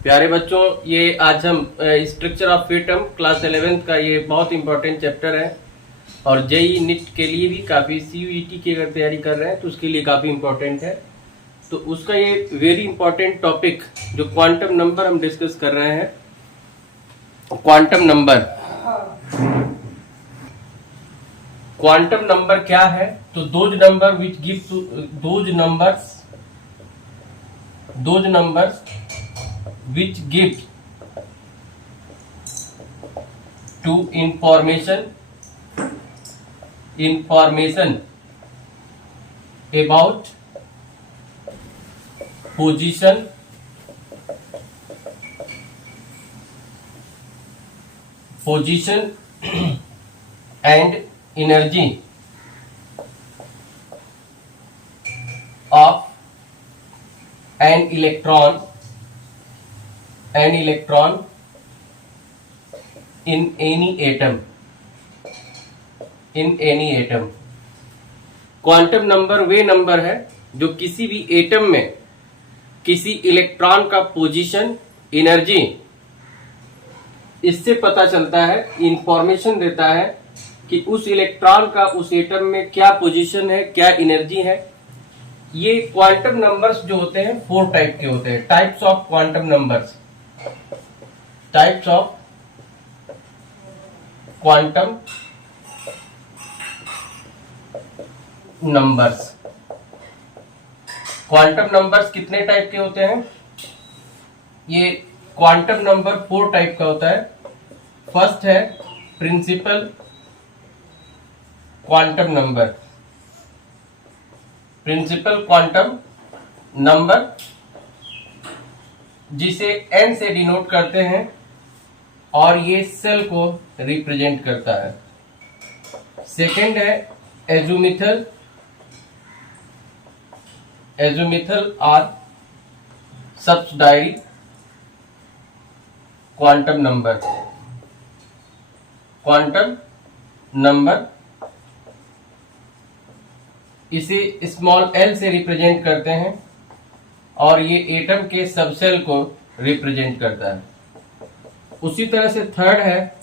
प्यारे बच्चों, ये आज हम structure of atom class 11th का ये बहुत इंपॉर्टेंट चैप्टर है और जेई नीट के लिए भी काफ़ी, सीयूईटी की अगर तैयारी कर रहे हैं तो उसके लिए काफ़ी इंपॉर्टेंट है। तो उसका ये वेरी इंपॉर्टेंट टॉपिक जो क्वांटम नंबर हम डिस्कस कर रहे हैं। क्वांटम नंबर क्या है? तो those number which give to those numbers which give to information about position and energy of an electron in any atom. Quantum number way number है जो किसी भी एटम में किसी इलेक्ट्रॉन का पोजीशन, एनर्जी, इससे पता चलता है, इंफॉर्मेशन देता है कि उस इलेक्ट्रॉन का उस एटम में क्या पोजीशन है, क्या एनर्जी है। ये क्वांटम नंबर्स जो होते हैं 4 टाइप के होते हैं। Types of quantum numbers, types of quantum numbers. Quantum numbers कितने टाइप के होते हैं? ये क्वांटम नंबर 4 टाइप का होता है। फर्स्ट है principal quantum number. Principal quantum number जिसे n से डिनोट करते हैं और ये सेल को रिप्रेजेंट करता है। सेकंड है एजुमिथल और सब्सिडायरी क्वांटम नंबर इसे स्मॉल l से रिप्रेजेंट करते हैं और ये एटम के सबसेल को रिप्रेजेंट करता है। उसी तरह से थर्ड है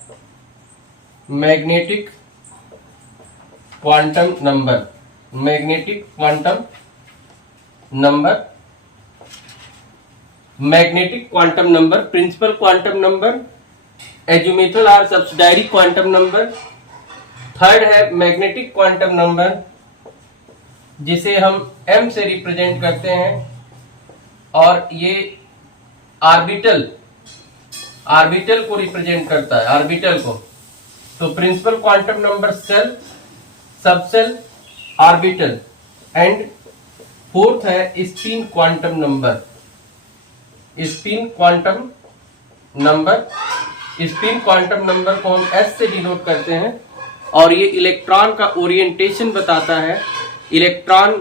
magnetic quantum number. Magnetic quantum number, principal quantum number, azimuthal और सब्सिडायरी क्वांटम नंबर। थर्ड है मैग्नेटिक क्वांटम नंबर जिसे हम m से रिप्रेजेंट करते हैं और ये ऑर्बिटल को रिप्रेजेंट करता है, ऑर्बिटल को। तो principal quantum number shell, subshell, orbital. And fourth है spin quantum number. Spin quantum number को हम s से डिनोट करते हैं और ये इलेक्ट्रॉन का ओरिएंटेशन बताता है। इलेक्ट्रॉन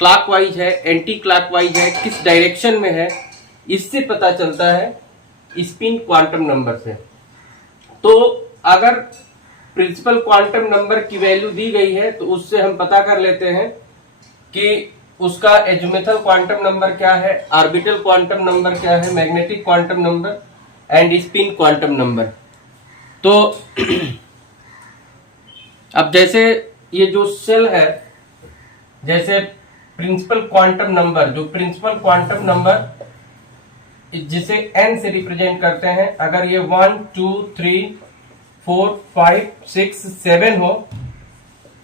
क्लॉकवाइज है, एंटी क्लॉकवाइज है, किस डायरेक्शन में है, इससे पता चलता है स्पिन क्वांटम नंबर से। तो अगर प्रिंसिपल क्वांटम नंबर की वैल्यू दी गई है तो उससे हम पता कर लेते हैं कि उसका एजुमेथल क्वांटम नंबर क्या है, ऑर्बिटल क्वांटम नंबर क्या है, magnetic quantum number and spin quantum number. तो अब जैसे ये जो सेल है, जैसे प्रिंसिपल क्वांटम नंबर, जो प्रिंसिपल क्वांटम नंबर जिसे n से रिप्रेजेंट करते हैं, अगर ये 1 2 3 4 5 6 7 हो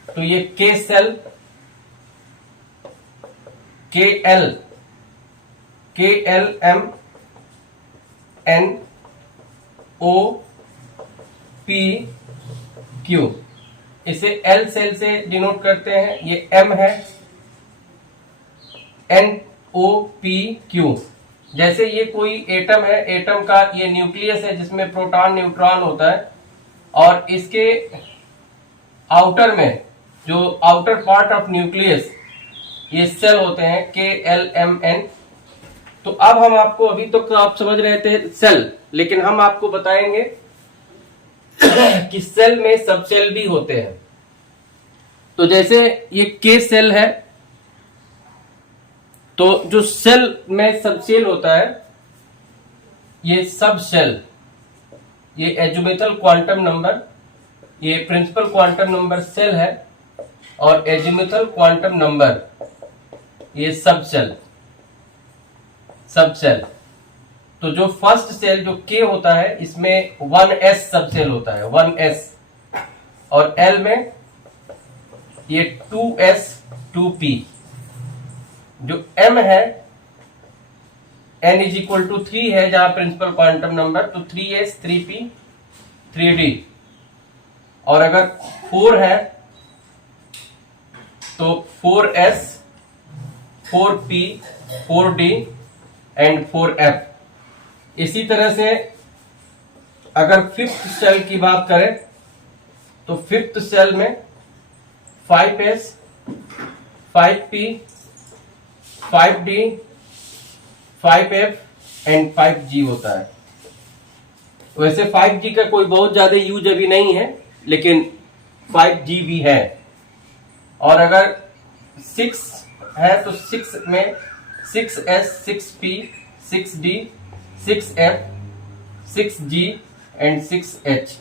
तो ये k shell, KL M N O P Q, इसे L सेल से डिनोट करते हैं। ये M है, NOPQ। जैसे ये कोई एटम है, एटम का ये न्यूक्लियस है जिसमें प्रोटॉन न्यूट्रॉन होता है और इसके आउटर में, जो आउटर पार्ट ऑफ न्यूक्लियस, ये सेल होते हैं KLMN। तो अब हम आपको, अभी तो आप समझ रहे थे सेल, लेकिन हम आपको बताएंगे कि सेल में सब सेल भी होते हैं। तो जैसे ये के सेल है, तो जो सेल में सब सेल होता है ये सब शेल, ये एजिमुथल क्वांटम नंबर, ये प्रिंसिपल क्वांटम नंबर सेल है, और एजिमुथल क्वांटम नंबर ये सब शेल। तो जो फर्स्ट सेल जो K होता है इसमें 1s सब सेल होता है, 1s, और L में ये 2s 2p। जो M है n इज इक्वल टू 3 है जहां प्रिंसिपल क्वांटम नंबर, तो 3s 3p 3d, और अगर 4 है तो 4s 4p 4d and 4f। इसी तरह से अगर फिफ्थ सेल की बात करें तो फिफ्थ सेल में 5s 5p 5d 5f and 5g होता है। वैसे 5g का कोई बहुत ज्यादा यूज अभी नहीं है, लेकिन 5g भी है। और अगर 6 है तो 6 में 6s 6p 6d 6f 6g and 6h।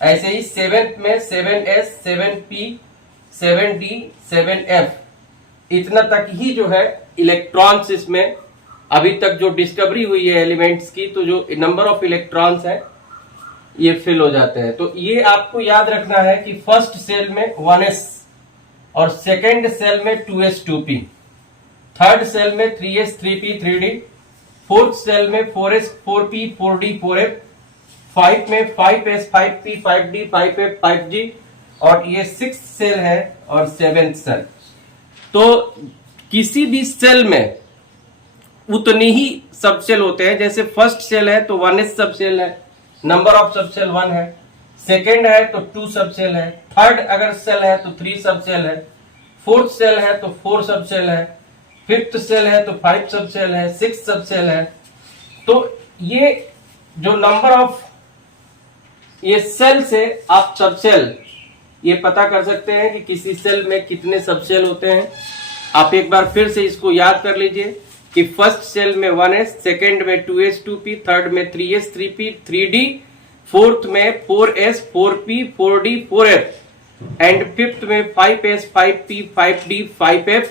ऐसे ही 7th में 7s 7p 7d 7f, इतना तक ही जो है इलेक्ट्रॉन्स इसमें अभी तक जो डिस्कवरी हुई है एलिमेंट्स की, तो जो नंबर ऑफ इलेक्ट्रॉन्स है ये फिल हो जाते हैं। तो ये आपको याद रखना है कि फर्स्ट सेल में 1s और सेकेंड सेल में 2s 2p, थर्ड सेल में 3s 3p 3d, fourth shell में 4s 4p 4d 4f, 5 में 5s 5p 5d 5f 5g, और ये 6th सेल है और 7th सेल। तो किसी भी सेल में उतने ही सब सेल होते हैं। जैसे फर्स्ट सेल है तो 1s सब सेल है, नंबर ऑफ सब सेल 1 है, सेकेंड है तो 2 सब सेल है, थर्ड अगर सेल है तो 3 सब सेल है, फोर्थ सेल है तो 4 सब सेल है, फिफ्थ सेल है तो 5 सब सेल है, 6 सब सेल है। तो ये जो नंबर ऑफ ये सेल से आप सब सेल ये पता कर सकते हैं कि किसी सेल में कितने सब सेल होते हैं। आप एक बार फिर से इसको याद कर लीजिए कि फर्स्ट सेल में 1s, सेकेंड में 2s 2p, थर्ड में 3s 3p 3d, फोर्थ में 4s 4p 4d 4f and fifth में 5s 5p 5d 5f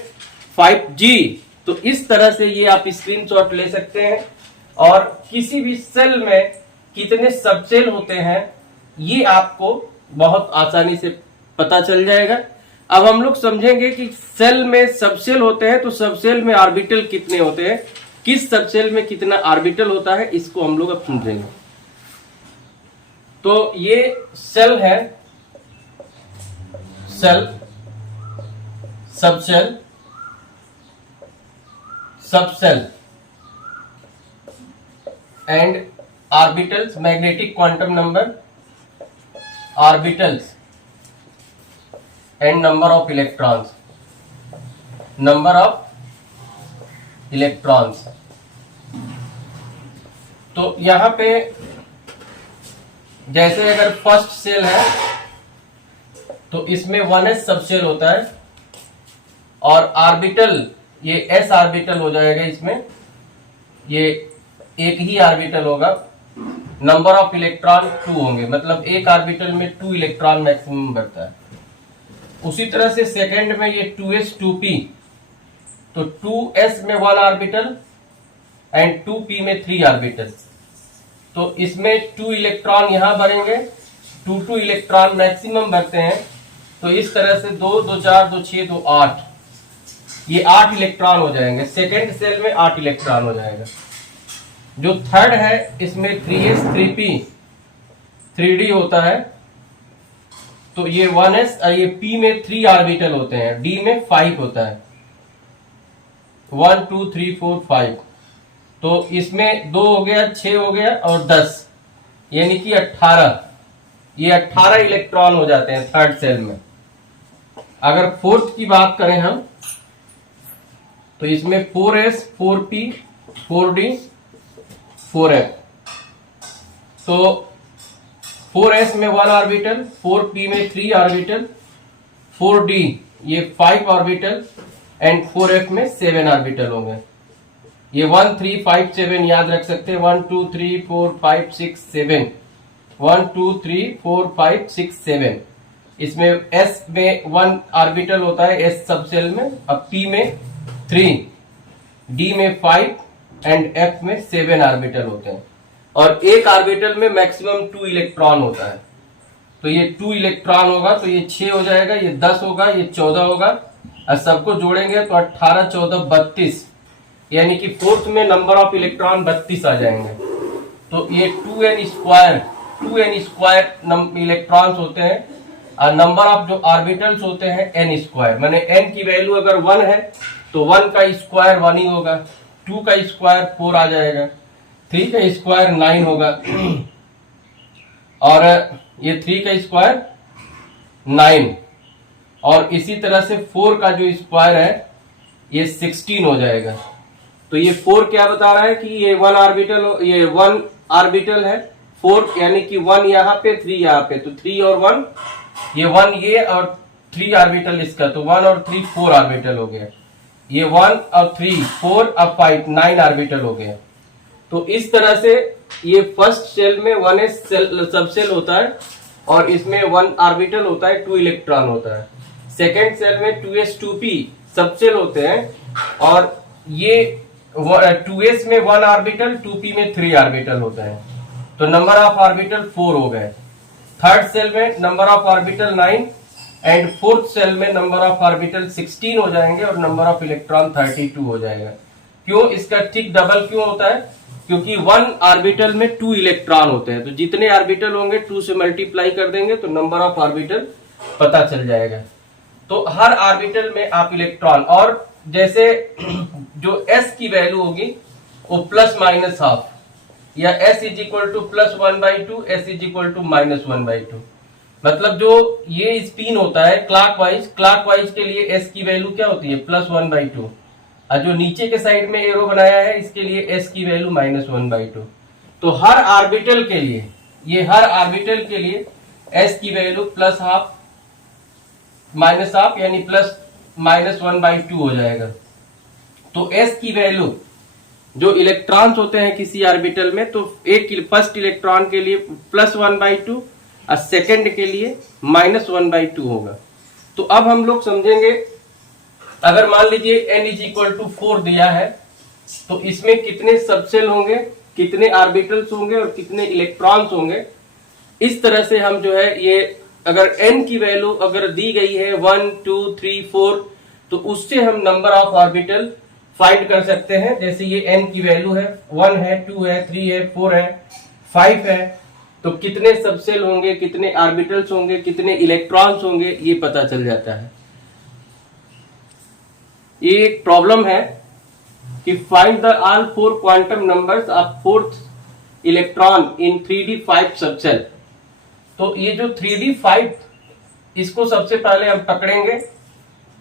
5g। तो इस तरह से ये आप स्क्रीनशॉट ले सकते हैं, और किसी भी सेल में कितने सब सेल होते हैं ये आपको बहुत आसानी से पता चल जाएगा। अब हम लोग समझेंगे कि सेल में सब सेल होते हैं तो सब सेल में ऑर्बिटल कितने होते हैं, किस सब सेल में कितना ऑर्बिटल होता है, इसको हम लोग अब समझेंगे। तो ये सेल है, shell, subshell, subshell and orbitals, magnetic quantum number, orbitals and number of electrons, number of electrons. तो यहां पे जैसे अगर फर्स्ट सेल है तो इसमें 1s सबसेल होता है, और ऑर्बिटल ये s ऑर्बिटल हो जाएगा, इसमें ये एक ही ऑर्बिटल होगा, नंबर ऑफ इलेक्ट्रॉन 2 होंगे, मतलब एक ऑर्बिटल में 2 इलेक्ट्रॉन मैक्सिमम बढ़ता है। उसी तरह से सेकंड में ये 2s 2p, तो 2s में 1 ऑर्बिटल एंड 2p में 3 ऑर्बिटल, तो इसमें 2 इलेक्ट्रॉन यहां बढ़ेंगे, 2 इलेक्ट्रॉन मैक्सिमम बढ़ते हैं। तो इस तरह से 2 2 4 2 6 2 8, ये 8 इलेक्ट्रॉन हो जाएंगे। सेकेंड सेल में 8 इलेक्ट्रॉन हो जाएगा। जो थर्ड है इसमें 3s 3p 3d होता है, तो ये 1s और ये p में 3 ऑर्बिटल होते हैं, d में 5 होता है, 1 2 3 4 5। तो इसमें 2 हो गया, 6 हो गया और 10, यानी कि 18, ये 18 इलेक्ट्रॉन हो जाते हैं थर्ड सेल में। अगर फोर्थ की बात करें हम तो इसमें 4s 4p 4d 4f, तो 4s में 1 ऑर्बिटल, 4p में 3 ऑर्बिटल, 4d ये 5 ऑर्बिटल एंड 4f में 7 ऑर्बिटल होंगे। ये 1 3 5 7 याद रख सकते हैं, 1 2 3 4 5 6 7, 1 2 3 4 5 6 7। इसमें S में 1 ऑर्बिटल होता है S सबसेल में, अब P में 3, D में 5 एंड F में 7 ऑर्बिटल होते हैं। और एक ऑर्बिटल में मैक्सिमम 2 इलेक्ट्रॉन होता है। तो ये 2 इलेक्ट्रॉन होगा तो ये 6 हो जाएगा, ये 10 होगा, ये 14 होगा, और सबको जोड़ेंगे तो 18 14 32, यानी कि फोर्थ में नंबर ऑफ इलेक्ट्रॉन 32 आ जाएंगे। तो ये 2n स्क्वायर इलेक्ट्रॉन्स होते हैं, और नंबर ऑफ जो ऑर्बिटल्स होते हैं n स्क्वायर। माने n की वैल्यू अगर 1 है तो 1 का स्क्वायर 1 ही होगा, 2 का स्क्वायर 4 आ जाएगा, 3 का स्क्वायर 9 होगा, और ये 3 का स्क्वायर 9, और इसी तरह से 4 का जो स्क्वायर है ये 16 हो जाएगा। तो ये 4 क्या बता रहा है कि ये 1 ऑर्बिटल है, 4 यानी कि 1 यहाँ पे 3 यहाँ पे, तो 3 और 1, ये 1 ये और 3 ऑर्बिटल इसका, तो 1 और 3 4 ऑर्बिटल हो गया। ये 1 और 3 4 और 5 9 ऑर्बिटल हो गया। तो इस तरह से ये फर्स्ट सेल में 1s सबसेल होता है, और इसमें 1 ऑर्बिटल होता है, 2 इलेक्ट्रॉन होता है। सेकेंड सेल में 2s 2p सबसेल होते हैं, और ये 2s में 1 ऑर्बिटल, 2p में 3 ऑर्बिटल होते हैं। तो नंबर ऑफ ऑर्बिटल 4 हो गए। थर्ड सेल में number of orbital 9, and fourth shell में नंबर ऑफ ऑर्बिटल 16 हो जाएंगे, और नंबर ऑफ इलेक्ट्रॉन 32 हो जाएगा। क्यों इसका ठीक डबल क्यों होता है? क्योंकि 1 ऑर्बिटल में 2 इलेक्ट्रॉन होते हैं, तो जितने ऑर्बिटल होंगे 2 से मल्टीप्लाई कर देंगे तो नंबर ऑफ ऑर्बिटल पता चल जाएगा। तो हर ऑर्बिटल में आप इलेक्ट्रॉन, और जैसे जो s की वैल्यू होगी वो प्लस माइनस हाफ, या s is equal to plus 1/2, s is equal to minus 1/2। मतलब जो ये स्पिन होता है क्लॉकवाइज के लिए s की वैल्यू क्या होती है? प्लस 1/2, और जो नीचे के साइड में एरो बनाया है इसके लिए s की वैल्यू माइनस 1/2। तो हर ऑर्बिटल के लिए, ये हर ऑर्बिटल के लिए s की value plus half minus half, यानी प्लस माइनस 1/2 हो जाएगा। तो s की वैल्यू, जो इलेक्ट्रॉन्स होते हैं किसी ऑर्बिटल में, तो एक फर्स्ट इलेक्ट्रॉन के लिए प्लस 1/2 और सेकंड के लिए माइनस 1/2 होगा। तो अब हम लोग समझेंगे, अगर मान लीजिए n इज इक्वल टू 4 दिया है, तो इसमें कितने सबसेल होंगे, कितने ऑर्बिटल्स होंगे और कितने इलेक्ट्रॉन्स होंगे। इस तरह से हम जो है ये, अगर n की वैल्यू अगर दी गई है 1 2 3 4, तो उससे हम नंबर ऑफ ऑर्बिटल फाइंड कर सकते हैं। जैसे ये n की वैल्यू है, 1 है, 2 है, 3 है, 4 है, 5 है, तो कितने सबसेल होंगे, कितने ऑर्बिटल्स होंगे, कितने इलेक्ट्रॉन्स होंगे, ये पता चल जाता है। ये एक प्रॉब्लम है कि find the all 4 quantum numbers of fourth electron in 3d5 subshell. तो ये जो 3d5, इसको सबसे पहले हम पकड़ेंगे,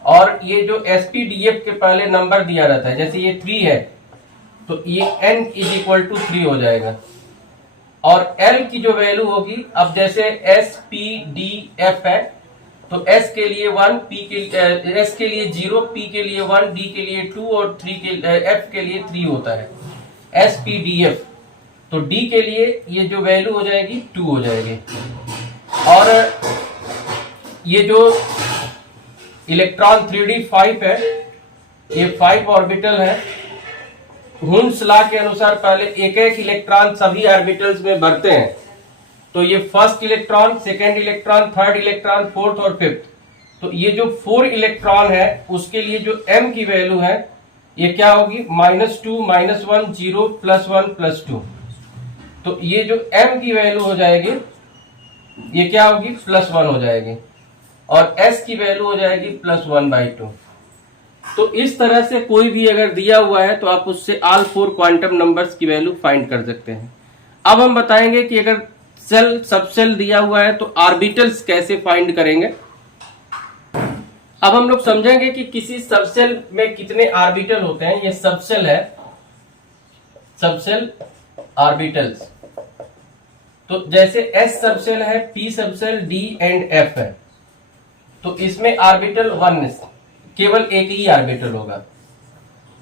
और ये जो sp-df के पहले नंबर दिया रहता है, जैसे ये 3 है तो ये n इज इक्वल टू 3 हो जाएगा, और l की जो वैल्यू होगी, अब जैसे sp-df है तो s के लिए 1, s के लिए 0, p के लिए 1, d के लिए 2 और f के लिए 3 होता है sp-df। तो d के लिए ये जो वैल्यू हो जाएगी 2 हो जाएगी, और ये जो इलेक्ट्रॉन 3d5 है, ये 5 ऑर्बिटल है। हुन्स लॉ के अनुसार पहले एक एक इलेक्ट्रॉन सभी ऑर्बिटल्स में भरते हैं। तो ये first electron, second electron, third electron, fourth और फिफ्थ। तो ये जो 4 इलेक्ट्रॉन है उसके लिए जो m की वैल्यू है ये क्या होगी? -2 -1 0 +1 +2। तो ये जो m की वैल्यू हो जाएगी ये क्या होगी? +1 हो जाएगी, और s की वैल्यू हो जाएगी +1/2। तो इस तरह से कोई भी अगर दिया हुआ है तो आप उससे ऑल 4 क्वांटम नंबर्स की वैल्यू फाइंड कर सकते हैं। अब हम बताएंगे कि अगर सेल सबसेल दिया हुआ है तो ऑर्बिटल्स कैसे फाइंड करेंगे। अब हम लोग समझेंगे कि किसी सबसेल में कितने ऑर्बिटल होते हैं। ये सबसेल है, सबसेल ऑर्बिटल्स। तो जैसे s सबसेल है, p subshell, d and f है, तो इसमें ऑर्बिटल 1 केवल एक ही ऑर्बिटल होगा।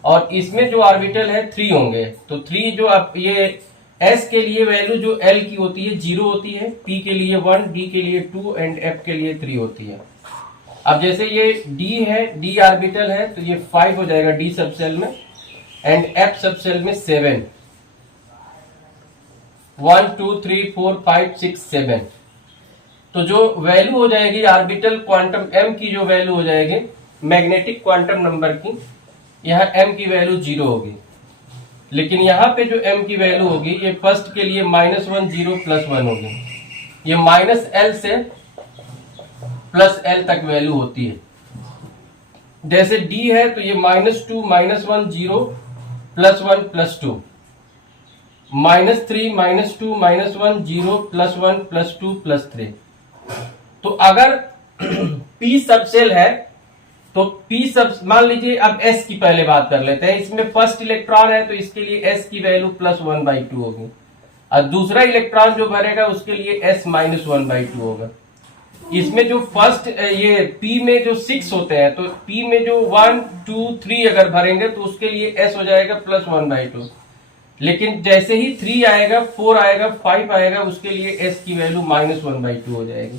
और इसमें जो ऑर्बिटल है 3 होंगे। तो 3 जो आप ये s के लिए वैल्यू जो l की होती है 0 होती है, p के लिए 1, d के लिए 2 एंड f के लिए 3 होती है। अब जैसे ये d है, d ऑर्बिटल है, तो ये 5 हो जाएगा d सब सेल में एंड f सब सेल में 7, 1 2 3 4 5 6 7। तो जो वैल्यू हो जाएगी ऑर्बिटल क्वांटम m की जो वैल्यू हो जाएगी मैग्नेटिक क्वांटम नंबर की, यहाँ m की वैल्यू 0 होगी, लेकिन यहाँ पे जो m की वैल्यू होगी ये फर्स्ट के लिए -1 0 +1 होगी। ये -l से +l तक वैल्यू होती है। जैसे d है तो ये -2 -1 0 +1 +2, -3 -2 -1 0 +1 +2 +3। तो अगर p सब सेल है तो p सब, मान लीजिए अब s की पहले बात कर लेते हैं। इसमें फर्स्ट इलेक्ट्रॉन है तो इसके लिए s की वैल्यू +1/2 होगी, और दूसरा इलेक्ट्रॉन जो भरेगा उसके लिए s -1/2 होगा। इसमें जो फर्स्ट ये p में जो 6 होते हैं, तो p में जो 1 2 3 अगर भरेंगे तो उसके लिए s हो जाएगा +1/2, लेकिन जैसे ही 3 आएगा, 4 आएगा, 5 आएगा, उसके लिए s की वैल्यू -1/2 हो जाएगी।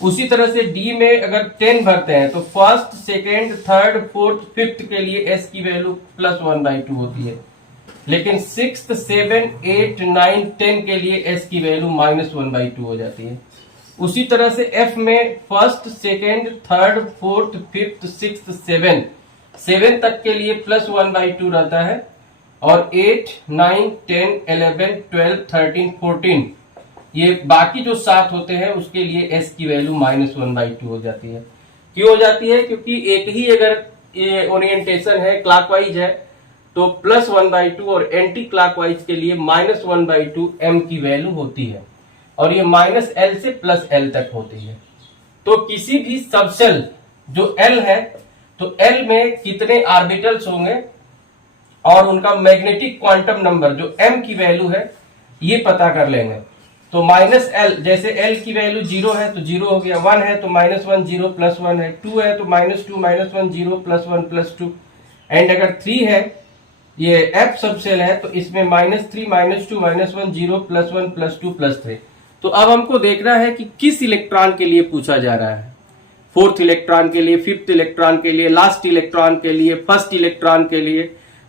उसी तरह से d में अगर 10 भरते हैं तो first, second, third, fourth, fifth के लिए s की वैल्यू +1/2 होती है, लेकिन 6th 7 8 9 10 के लिए s की वैल्यू -1/2 हो जाती है। उसी तरह से f में first, second, third, fourth, fifth, sixth, 7 तक के लिए +1/2 रहता है, और 8 9 10 11 12 13 14 ये बाकी जो 7 होते हैं उसके लिए s की वैल्यू -1/2 हो जाती है। क्यों हो जाती है? क्योंकि एक ही अगर ये ओरिएंटेशन है, क्लॉकवाइज है, तो +1/2 और एंटी क्लॉकवाइज के लिए -1/2 m की वैल्यू होती है, और ये -l से +l तक होती है। तो किसी भी सबसेल जो l है, तो l में कितने ऑर्बिटल्स होंगे और उनका मैग्नेटिक क्वांटम नंबर जो m की वैल्यू है ये पता कर लेंगे। तो -l, जैसे l की वैल्यू 0 है तो 0 हो गया, 1 है तो -1 0 +1 है, 2 है तो -2 -1 0 +1 +2, एंड अगर 3 है, ये f सबसेल है, तो इसमें -3 -2 -1 0 +1 +2 +3। तो अब हमको देखना है कि किस इलेक्ट्रॉन के लिए पूछा जा रहा है, 4th इलेक्ट्रॉन के लिए, 5th इलेक्ट्रॉन के लिए, लास्ट इलेक्ट्रॉन के लिए, फर्स्ट इलेक्ट्रॉन के लिए।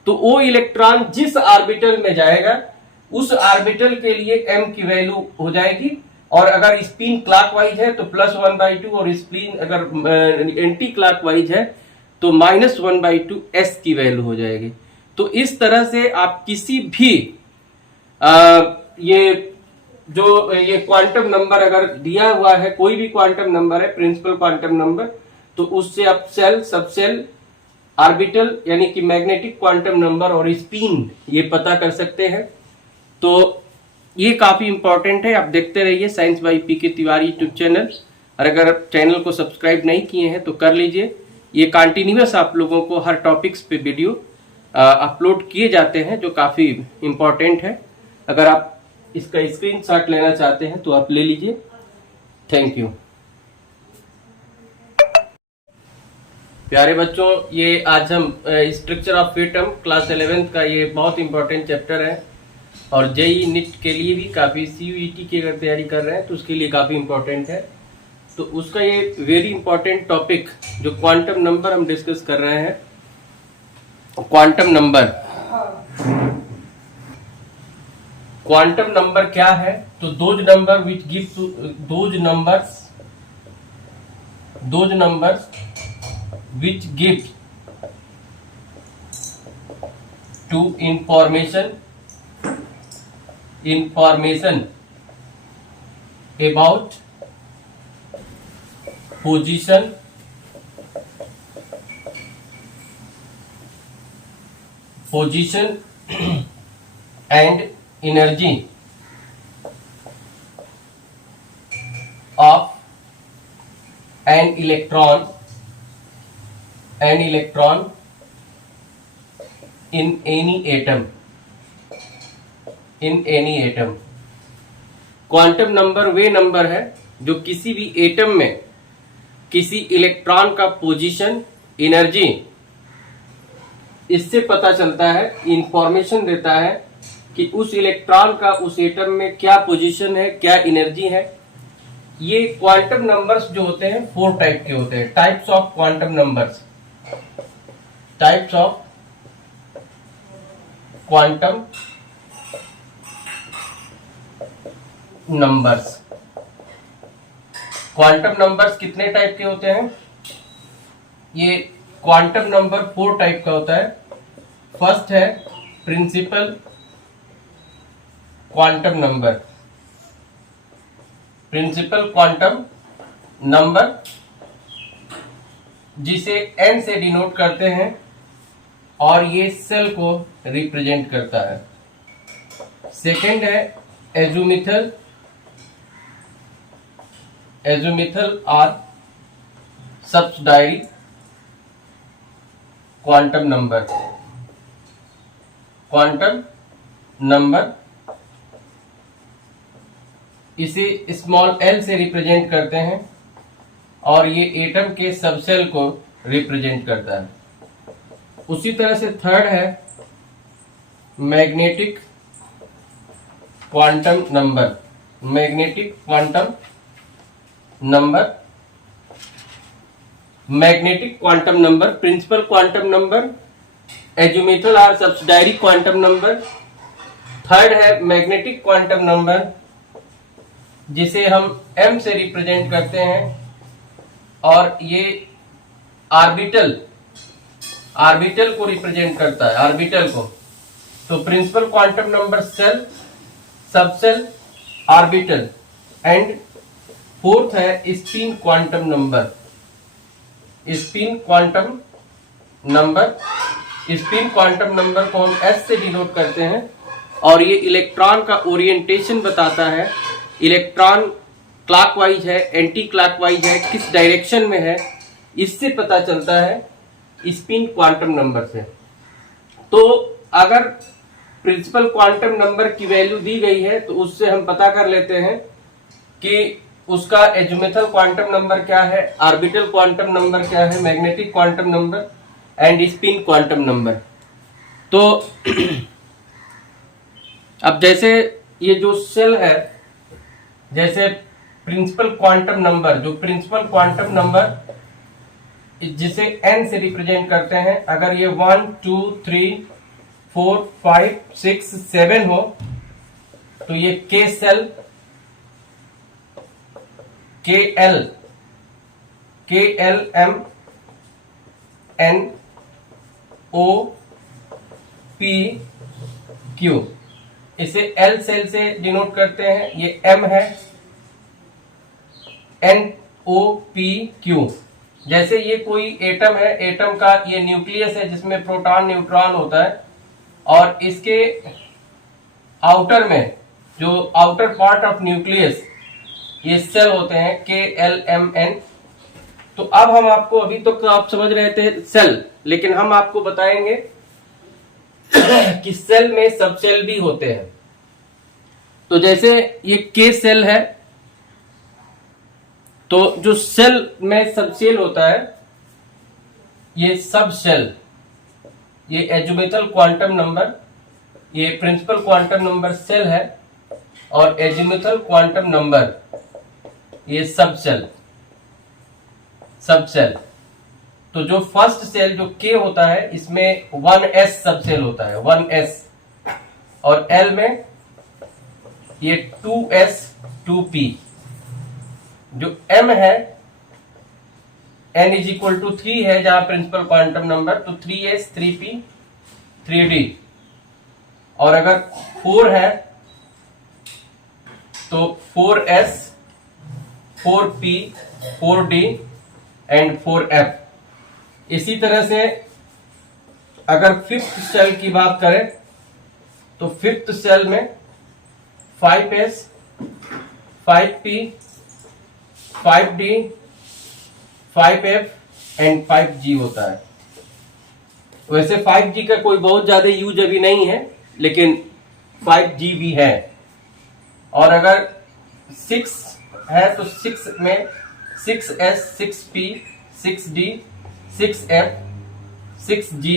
तो वो इलेक्ट्रॉन जिस ऑर्बिटल में जाएगा उस ऑर्बिटल के लिए m की वैल्यू हो जाएगी, और अगर स्पिन क्लॉकवाइज है तो +1/2, और स्पिन अगर एंटी क्लॉकवाइज है तो -1/2 s की वैल्यू हो जाएगी। तो इस तरह से आप किसी भी ये जो ये क्वांटम नंबर अगर दिया हुआ है, कोई भी क्वांटम नंबर है, प्रिंसिपल क्वांटम नंबर, तो उससे आप सेल, सबसेल, ऑर्बिटल यानी कि मैग्नेटिक क्वांटम नंबर और स्पिन ये पता कर सकते हैं। तो ये काफी इंपॉर्टेंट है। आप देखते रहिए science by PK Tiwari YouTube channel, और अगर चैनल को सब्सक्राइब नहीं किए हैं तो कर लीजिए। ये कंटिन्यूअस आप लोगों को हर टॉपिक्स पे वीडियो अपलोड किए जाते हैं जो काफी इंपॉर्टेंट है। अगर आप इसका स्क्रीनशॉट लेना चाहते हैं तो आप ले लीजिए। Thank you. प्यारे बच्चों, ये आज हम structure of atom class 11th का ये बहुत इंपॉर्टेंट चैप्टर है, और जेई नीट के लिए भी काफी, CUET की अगर तैयारी कर रहे हैं तो उसके लिए काफी इंपॉर्टेंट है। तो उसका ये वेरी इंपॉर्टेंट टॉपिक जो क्वांटम नंबर हम डिस्कस कर रहे हैं, क्वांटम नंबर। क्वांटम नंबर क्या है? तो those number which give to those numbers which give to information about position and energy of an electron in any atom. Quantum number way number है जो किसी भी एटम में किसी इलेक्ट्रॉन का पोजीशन, एनर्जी इससे पता चलता है, इंफॉर्मेशन देता है कि उस इलेक्ट्रॉन का उस एटम में क्या पोजीशन है, क्या एनर्जी है। ये क्वांटम नंबर्स जो होते हैं 4 टाइप के होते हैं। Types of quantum numbers, types of quantum numbers. Quantum numbers कितने टाइप के होते हैं? ये क्वांटम नंबर 4 टाइप का होता है। फर्स्ट है principal quantum number, principal quantum number जिसे n से डिनोट करते हैं और ये सेल को रिप्रेजेंट करता है। सेकंड है एजुमिथल, एजुमिथल और subsidiary quantum number, quantum number इसे स्मॉल l से रिप्रेजेंट करते हैं और ये एटम के सबसेल को रिप्रेजेंट करता है। उसी तरह से थर्ड है magnetic quantum number, magnetic quantum number, magnetic quantum number, principal quantum number, azimuthal और सब्सिडायरी क्वांटम नंबर। थर्ड है मैग्नेटिक क्वांटम नंबर जिसे हम m से रिप्रेजेंट करते हैं और ये ऑर्बिटल, ऑर्बिटल को रिप्रेजेंट करता है, ऑर्बिटल को। तो principal quantum number shell, subshell, orbital. And fourth है spin quantum number, spin quantum number. Spin quantum number को हम s से डिनोट करते हैं और ये इलेक्ट्रॉन का ओरिएंटेशन बताता है। इलेक्ट्रॉन क्लॉकवाइज है, एंटी क्लॉकवाइज है, किस डायरेक्शन में है, इससे पता चलता है स्पिन क्वांटम नंबर से। तो अगर प्रिंसिपल क्वांटम नंबर की वैल्यू दी गई है तो उससे हम पता कर लेते हैं कि उसका एजुमेथल क्वांटम नंबर क्या है, ऑर्बिटल क्वांटम नंबर क्या है, magnetic quantum number and spin quantum number. तो अब जैसे ये जो सेल है, जैसे प्रिंसिपल क्वांटम नंबर, जो प्रिंसिपल क्वांटम नंबर जिसे n से रिप्रेजेंट करते हैं, अगर ये 1 2 3 4 5 6 7 हो तो ये k shell, KL, KLM N O P Q, इसे L सेल से डिनोट करते हैं। ये M है, NOPQ। जैसे ये कोई एटम है, एटम का ये न्यूक्लियस है जिसमें प्रोटॉन न्यूट्रॉन होता है और इसके आउटर में, जो आउटर पार्ट ऑफ न्यूक्लियस, ये सेल होते हैं KLMN। तो अब हम आपको, अभी तो आप समझ रहे थे सेल, लेकिन हम आपको बताएंगे कि सेल में सब सेल भी होते हैं। तो जैसे ये K सेल है, तो जो सेल में सब सेल होता है ये सब सेल, ये एजुमेथल क्वांटम नंबर, ये प्रिंसिपल क्वांटम नंबर सेल है और एजुमेथल क्वांटम नंबर ये सब सेल, सब सेल। तो जो फर्स्ट सेल जो K होता है इसमें 1s सब सेल होता है, 1s, और L में ये 2s 2p। जो M है, n इज इक्वल टू 3 है जहां प्रिंसिपल क्वांटम नंबर, तो 3s 3p 3d। और अगर 4 है तो 4s 4p 4d and 4f। इसी तरह से अगर फिफ्थ सेल की बात करें तो फिफ्थ सेल में 5s 5p 5d 5f and 5g होता है। वैसे 5g का कोई बहुत ज्यादा यूज अभी नहीं है, लेकिन 5g भी है। और अगर 6 है तो 6 में 6s 6p 6d 6f 6g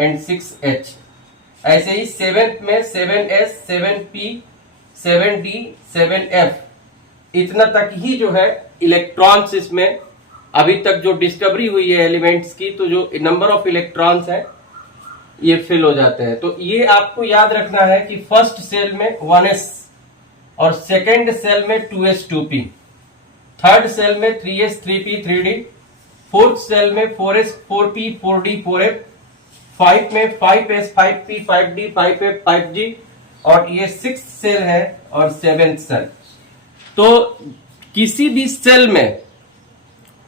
and 6H। ऐसे ही 7th में 7S 7P 7D 7F, इतना तक ही जो है इलेक्ट्रॉन्स इसमें अभी तक जो डिस्कवरी हुई है एलिमेंट्स की, तो जो नंबर ऑफ इलेक्ट्रॉन्स है ये फिल हो जाते हैं। तो ये आपको याद रखना है कि फर्स्ट सेल में 1s और सेकेंड सेल में 2s 2p, थर्ड सेल में 3s 3p 3d, fourth shell में 4s 4p 4d 4f, 5 में 5s 5p 5d 5f 5g, और ये 6th सेल है और 7th सेल। तो किसी भी सेल में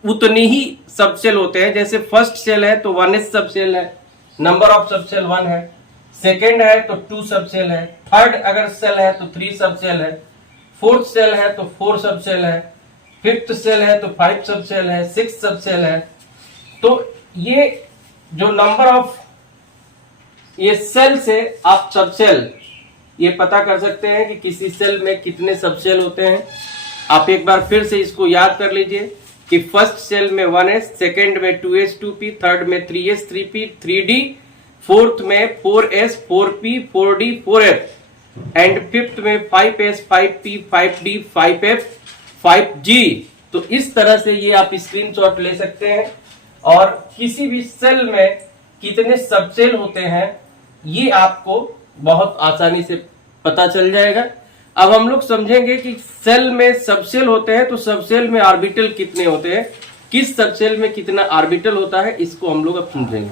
उतने ही सब सेल होते हैं। जैसे फर्स्ट सेल है तो 1s सब सेल है, नंबर ऑफ सब सेल 1 है, सेकेंड है तो 2 सब सेल है, थर्ड अगर सेल है तो 3 सब सेल है, फोर्थ सेल है तो 4 सब सेल है, फिफ्थ सेल है तो 5 सब सेल है, 6 सब सेल है। तो ये जो नंबर ऑफ ये सेल से आप सब सेल ये पता कर सकते हैं कि किसी सेल में कितने सब सेल होते हैं। आप एक बार फिर से इसको याद कर लीजिए कि फर्स्ट सेल में 1s, सेकेंड में 2s 2p, थर्ड में 3s 3p 3d, फोर्थ में 4s 4p 4d 4f, and fifth में 5s 5p 5d 5f 5g। तो इस तरह से ये आप स्क्रीनशॉट ले सकते हैं, और किसी भी सेल में कितने सब सेल होते हैं ये आपको बहुत आसानी से पता चल जाएगा। अब हम लोग समझेंगे कि सेल में सब सेल होते हैं तो सब सेल में ऑर्बिटल कितने होते हैं, किस सब सेल में कितना ऑर्बिटल होता है, इसको हम लोग अब समझेंगे।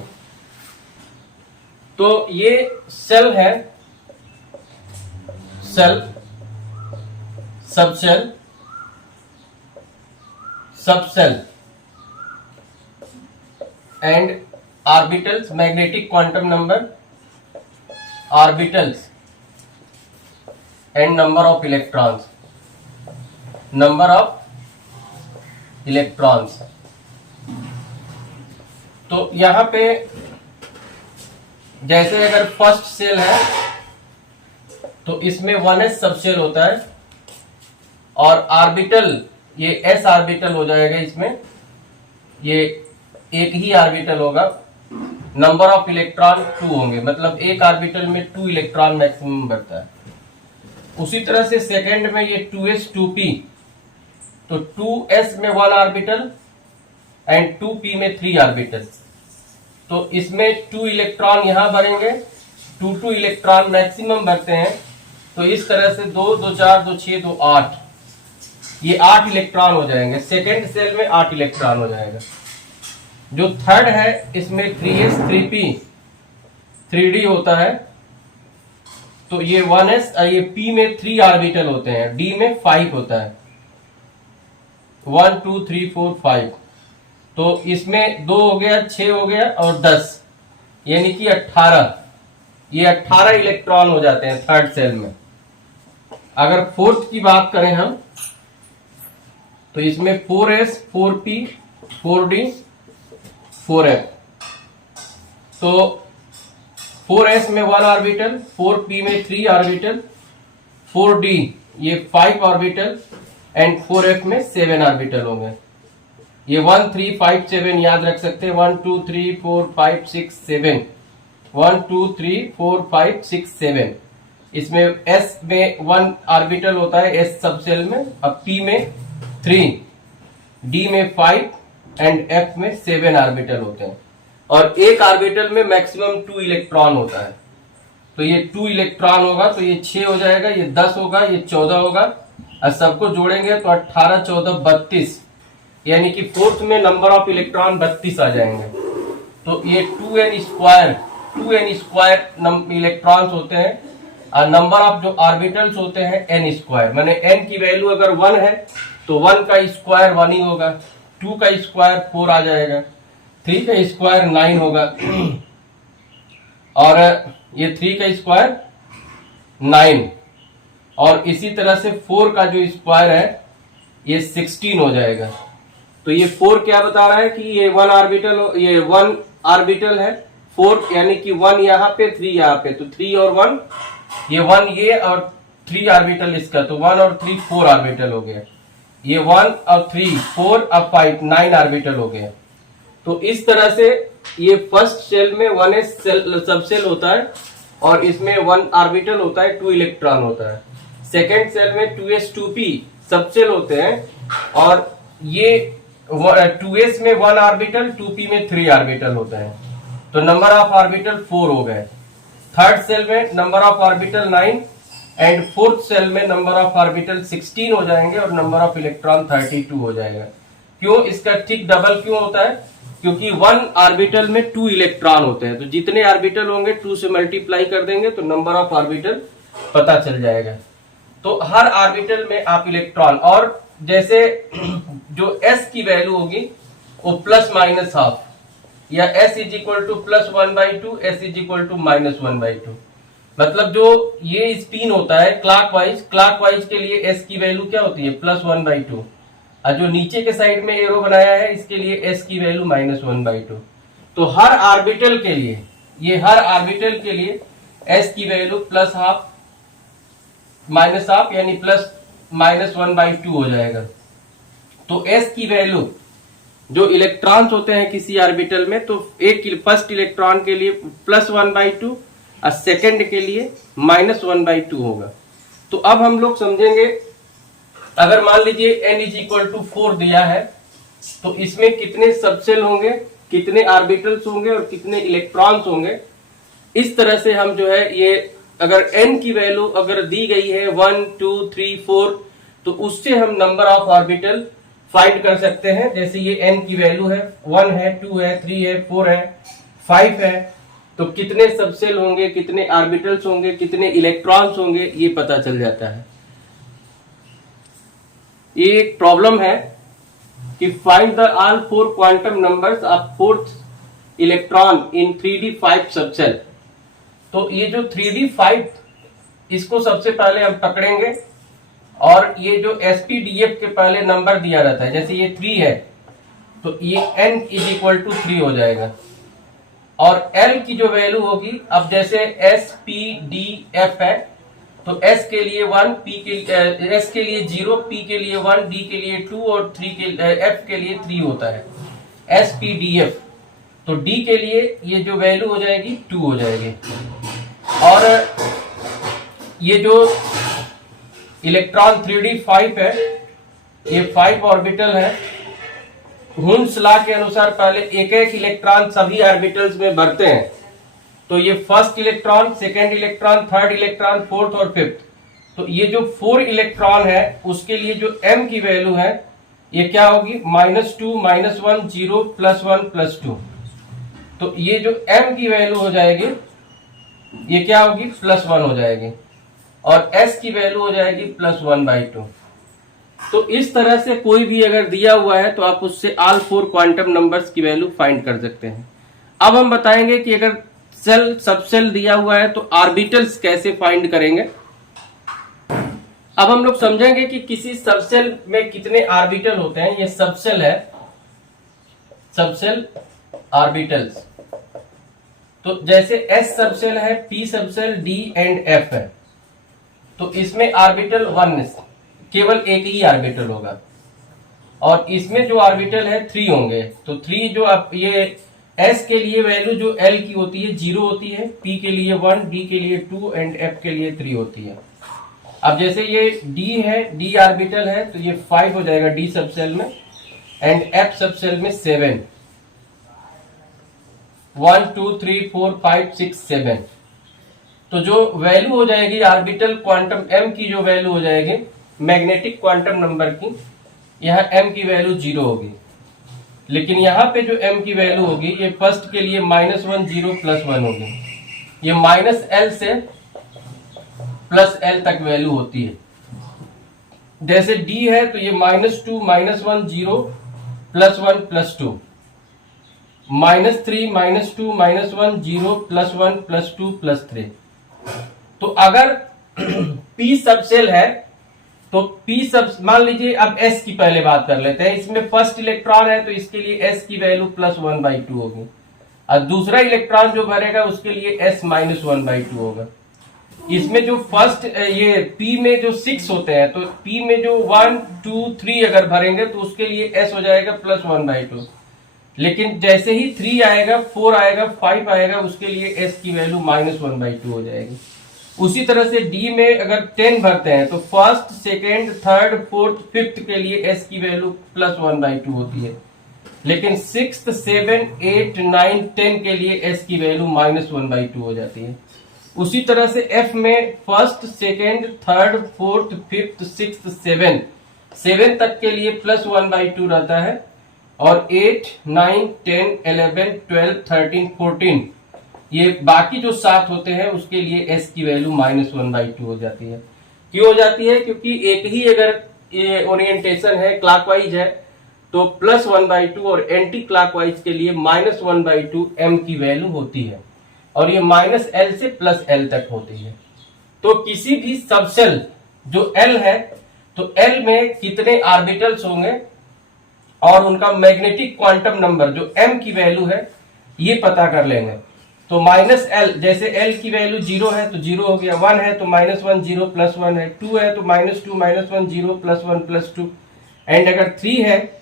तो ये सेल है, cell, sub shell, sub shell and orbitals, magnetic quantum number, orbitals and number of electrons, number of electrons. तो यहां पे जैसे अगर फर्स्ट सेल है तो इसमें 1s सब सेल होता है, और ऑर्बिटल ये s ऑर्बिटल हो जाएगा, इसमें ये एक ही ऑर्बिटल होगा, नंबर ऑफ इलेक्ट्रॉन 2 होंगे, मतलब एक ऑर्बिटल में 2 इलेक्ट्रॉन मैक्सिमम बढ़ता है। उसी तरह से सेकेंड में ये 2s 2p, तो 2s में 1 ऑर्बिटल एंड 2p में 3 ऑर्बिटल, तो इसमें 2 इलेक्ट्रॉन यहां भरेंगे, 2 इलेक्ट्रॉन मैक्सिमम भरते हैं। तो इस तरह से 2 2 4 2 6 2 8, ये 8 इलेक्ट्रॉन हो जाएंगे। सेकेंड सेल में 8 इलेक्ट्रॉन हो जाएगा। जो थर्ड है इसमें 3s 3p 3d होता है, तो ये 1s, ये p में 3 ऑर्बिटल होते हैं, d में 5 होता है, 1 2 3 4 5। तो इसमें 2 हो गया, 6 हो गया और 10, यानी कि 18, ये 18 इलेक्ट्रॉन हो जाते हैं थर्ड सेल में। अगर फोर्थ की बात करें हम, तो इसमें 4s 4p 4d 4f, तो 4s में 1 ऑर्बिटल, 4p में 3 ऑर्बिटल, 4d ये 5 ऑर्बिटल एंड 4f में 7 ऑर्बिटल होंगे। ये 1 3 5 7 याद रख सकते हैं, 1 2 3 4 5 6 7, 1 2 3 4 5 6 7। इसमें s में 1 ऑर्बिटल होता है s सब सेल में, अब p में 3, d में 5 एंड f में 7 ऑर्बिटल होते हैं, और एक ऑर्बिटल में मैक्सिमम 2 इलेक्ट्रॉन होता है। तो ये 2 इलेक्ट्रॉन होगा, तो ये 6 हो जाएगा, ये 10 होगा, ये 14 होगा, और सबको जोड़ेंगे तो 18 14 32, यानी कि फोर्थ में नंबर ऑफ इलेक्ट्रॉन 32 आ जाएंगे। तो ये 2n स्क्वायर इलेक्ट्रॉन्स होते हैं, और नंबर ऑफ जो ऑर्बिटल्स होते हैं n स्क्वायर, माने n की वैल्यू अगर 1 है तो 1 का स्क्वायर 1 ही होगा, 2 का स्क्वायर 4 आ जाएगा, 3 का स्क्वायर 9 होगा, और ये 3 का स्क्वायर 9, और इसी तरह से 4 का जो स्क्वायर है ये 16 हो जाएगा। तो ये 4 क्या बता रहा है कि ये 1 ऑर्बिटल है, 4 यानी कि 1 यहाँ पे 3 यहाँ पे, तो 3 और 1, ये 1 ये और 3 ऑर्बिटल इसका, तो 1 और 3 4 ऑर्बिटल हो गया। ये 1 और 3 4 और 5 9 ऑर्बिटल हो गया। तो इस तरह से ये फर्स्ट शेल में 1s सबसेल होता है और इसमें 1 ऑर्बिटल होता है, 2 इलेक्ट्रॉन होता है। सेकेंड शेल में 2s 2p सबसेल होते हैं और ये 2s में 1 ऑर्बिटल, 2p में 3 ऑर्बिटल होते हैं। तो नंबर ऑफ ऑर्बिटल 4 हो गए। थर्ड सेल में number of orbital 9 and fourth shell में नंबर ऑफ ऑर्बिटल 16 हो जाएंगे और नंबर ऑफ इलेक्ट्रॉन 32 हो जाएगा। क्यों? इसका ठीक डबल क्यों होता है? क्योंकि 1 ऑर्बिटल में 2 इलेक्ट्रॉन होते हैं, तो जितने ऑर्बिटल होंगे 2 से मल्टीप्लाई कर देंगे तो नंबर ऑफ ऑर्बिटल पता चल जाएगा। तो हर ऑर्बिटल में आप इलेक्ट्रॉन, और जैसे जो s की वैल्यू होगी वो प्लस माइनस हाफ, या s is equal to plus 1/2, s is equal to minus 1/2। मतलब जो ये स्पिन होता है क्लॉकवाइज के लिए s की वैल्यू क्या होती है? प्लस 1/2। और जो नीचे के साइड में एरो बनाया है इसके लिए s की वैल्यू माइनस 1/2। तो हर ऑर्बिटल के लिए, ये हर ऑर्बिटल के लिए s की value plus half minus half यानी प्लस माइनस 1/2 हो जाएगा। तो s की वैल्यू, जो इलेक्ट्रॉन्स होते हैं किसी ऑर्बिटल में, तो एक फर्स्ट इलेक्ट्रॉन के लिए प्लस 1/2 और सेकेंड के लिए माइनस 1/2 होगा। तो अब हम लोग समझेंगे, अगर मान लीजिए n इज इक्वल टू 4 दिया है तो इसमें कितने सबसेल होंगे, कितने ऑर्बिटल्स होंगे और कितने इलेक्ट्रॉन्स होंगे। इस तरह से हम जो है ये, अगर n की वैल्यू अगर दी गई है 1 2 3 4, तो उससे हम नंबर ऑफ ऑर्बिटल फाइंड कर सकते हैं। जैसे ये n की वैल्यू है, 1 है, 2 है, 3 है, 4 है, 5 है, तो कितने सबसेल होंगे, कितने ऑर्बिटल्स होंगे, कितने इलेक्ट्रॉन्स होंगे, ये पता चल जाता है। ये एक प्रॉब्लम है कि find the all 4 quantum numbers of fourth electron in 3d5 subshell. तो ये जो 3d5, इसको सबसे पहले हम पकड़ेंगे और ये जो sp-df के पहले नंबर दिया रहता है, जैसे ये 3 है तो ये n इज इक्वल टू 3 हो जाएगा। और l की जो वैल्यू होगी, अब जैसे sp-df है तो s के लिए 1, s के लिए 0, p के लिए 1, d के लिए 2 और f के लिए 3 होता है sp-df। तो d के लिए ये जो वैल्यू हो जाएगी 2 हो जाएगी। और ये जो इलेक्ट्रॉन 3d5 है, ये 5 ऑर्बिटल है। हुन्स लॉ के अनुसार पहले एक एक इलेक्ट्रॉन सभी ऑर्बिटल्स में भरते हैं। तो ये first electron, second electron, third electron, fourth और फिफ्थ। तो ये जो 4 इलेक्ट्रॉन है उसके लिए जो m की वैल्यू है ये क्या होगी? -2, -1, 0, +1, +2। तो ये जो m की वैल्यू हो जाएगी ये क्या होगी? +1 हो जाएगी। और s की वैल्यू हो जाएगी +1/2। तो इस तरह से कोई भी अगर दिया हुआ है तो आप उससे ऑल 4 क्वांटम नंबर्स की वैल्यू फाइंड कर सकते हैं। अब हम बताएंगे कि अगर सेल सबसेल दिया हुआ है तो ऑर्बिटल्स कैसे फाइंड करेंगे। अब हम लोग समझेंगे कि किसी सबसेल में कितने ऑर्बिटल होते हैं। ये सबसेल है, सबसेल ऑर्बिटल्स। तो जैसे s सबसेल है, p subshell, d and f है, तो इसमें ऑर्बिटल 1 केवल एक ही ऑर्बिटल होगा। और इसमें जो ऑर्बिटल है 3 होंगे। तो 3 जो आप ये s के लिए वैल्यू जो l की होती है 0 होती है, p के लिए 1, d के लिए 2 एंड f के लिए 3 होती है। अब जैसे ये d है, d ऑर्बिटल है, तो ये 5 हो जाएगा d सबसेल में एंड f सबसेल में 7। 1 2 3 4 5 6 7। तो जो वैल्यू हो जाएगी ऑर्बिटल क्वांटम m की जो वैल्यू हो जाएगी मैग्नेटिक क्वांटम नंबर की, यहाँ m की वैल्यू 0 होगी। लेकिन यहाँ पे जो m की वैल्यू होगी ये फर्स्ट के लिए -1 0 +1 होगी। ये -l से +l तक वैल्यू होती है। जैसे d है तो ये -2 -1 0 +1 +2, -3 -2 -1 0 +1 +2 +3। तो अगर p सबसेल है तो p सब, मान लीजिए अब s की पहले बात कर लेते हैं। इसमें फर्स्ट इलेक्ट्रॉन है तो इसके लिए s की वैल्यू +1/2 होगी और दूसरा इलेक्ट्रॉन जो भरेगा उसके लिए s -1/2 होगा। इसमें जो फर्स्ट ये p में जो 6 होते हैं तो p में जो 1 2 3 अगर भरेंगे तो उसके लिए s हो जाएगा +1/2। लेकिन जैसे ही 3 आएगा, 4 आएगा, 5 आएगा, उसके लिए s की वैल्यू -1/2 हो जाएगी। उसी तरह से d में अगर 10 भरते हैं तो first, second, third, fourth, fifth के लिए s की वैल्यू +1/2 होती है, लेकिन 6th, 7, 8, 9, 10 के लिए s की वैल्यू -1/2 हो जाती है। उसी तरह से f में first, second, third, fourth, fifth, sixth, 7 तक के लिए +1/2 रहता है, और 8, 9, 10, 11, 12, 13, 14 ये बाकी जो 7 होते हैं उसके लिए s की वैल्यू -1/2 हो जाती है। क्यों हो जाती है? क्योंकि एक ही अगर ये ओरिएंटेशन है, क्लॉकवाइज है, तो +1/2 और एंटी क्लॉकवाइज के लिए -1/2 m की वैल्यू होती है, और ये -l से +l तक होती है। तो किसी भी सबसेल जो l है, तो l में कितने ऑर्बिटल्स होंगे और उनका मैग्नेटिक क्वांटम नंबर जो m की वैल्यू है ये पता कर लेंगे। तो -l, जैसे l की वैल्यू 0 है तो 0 हो गया, 1 है तो -1, 0 + 1 है, 2 है तो -2, -1, 0 + 1 + 2, एंड अगर 3 है,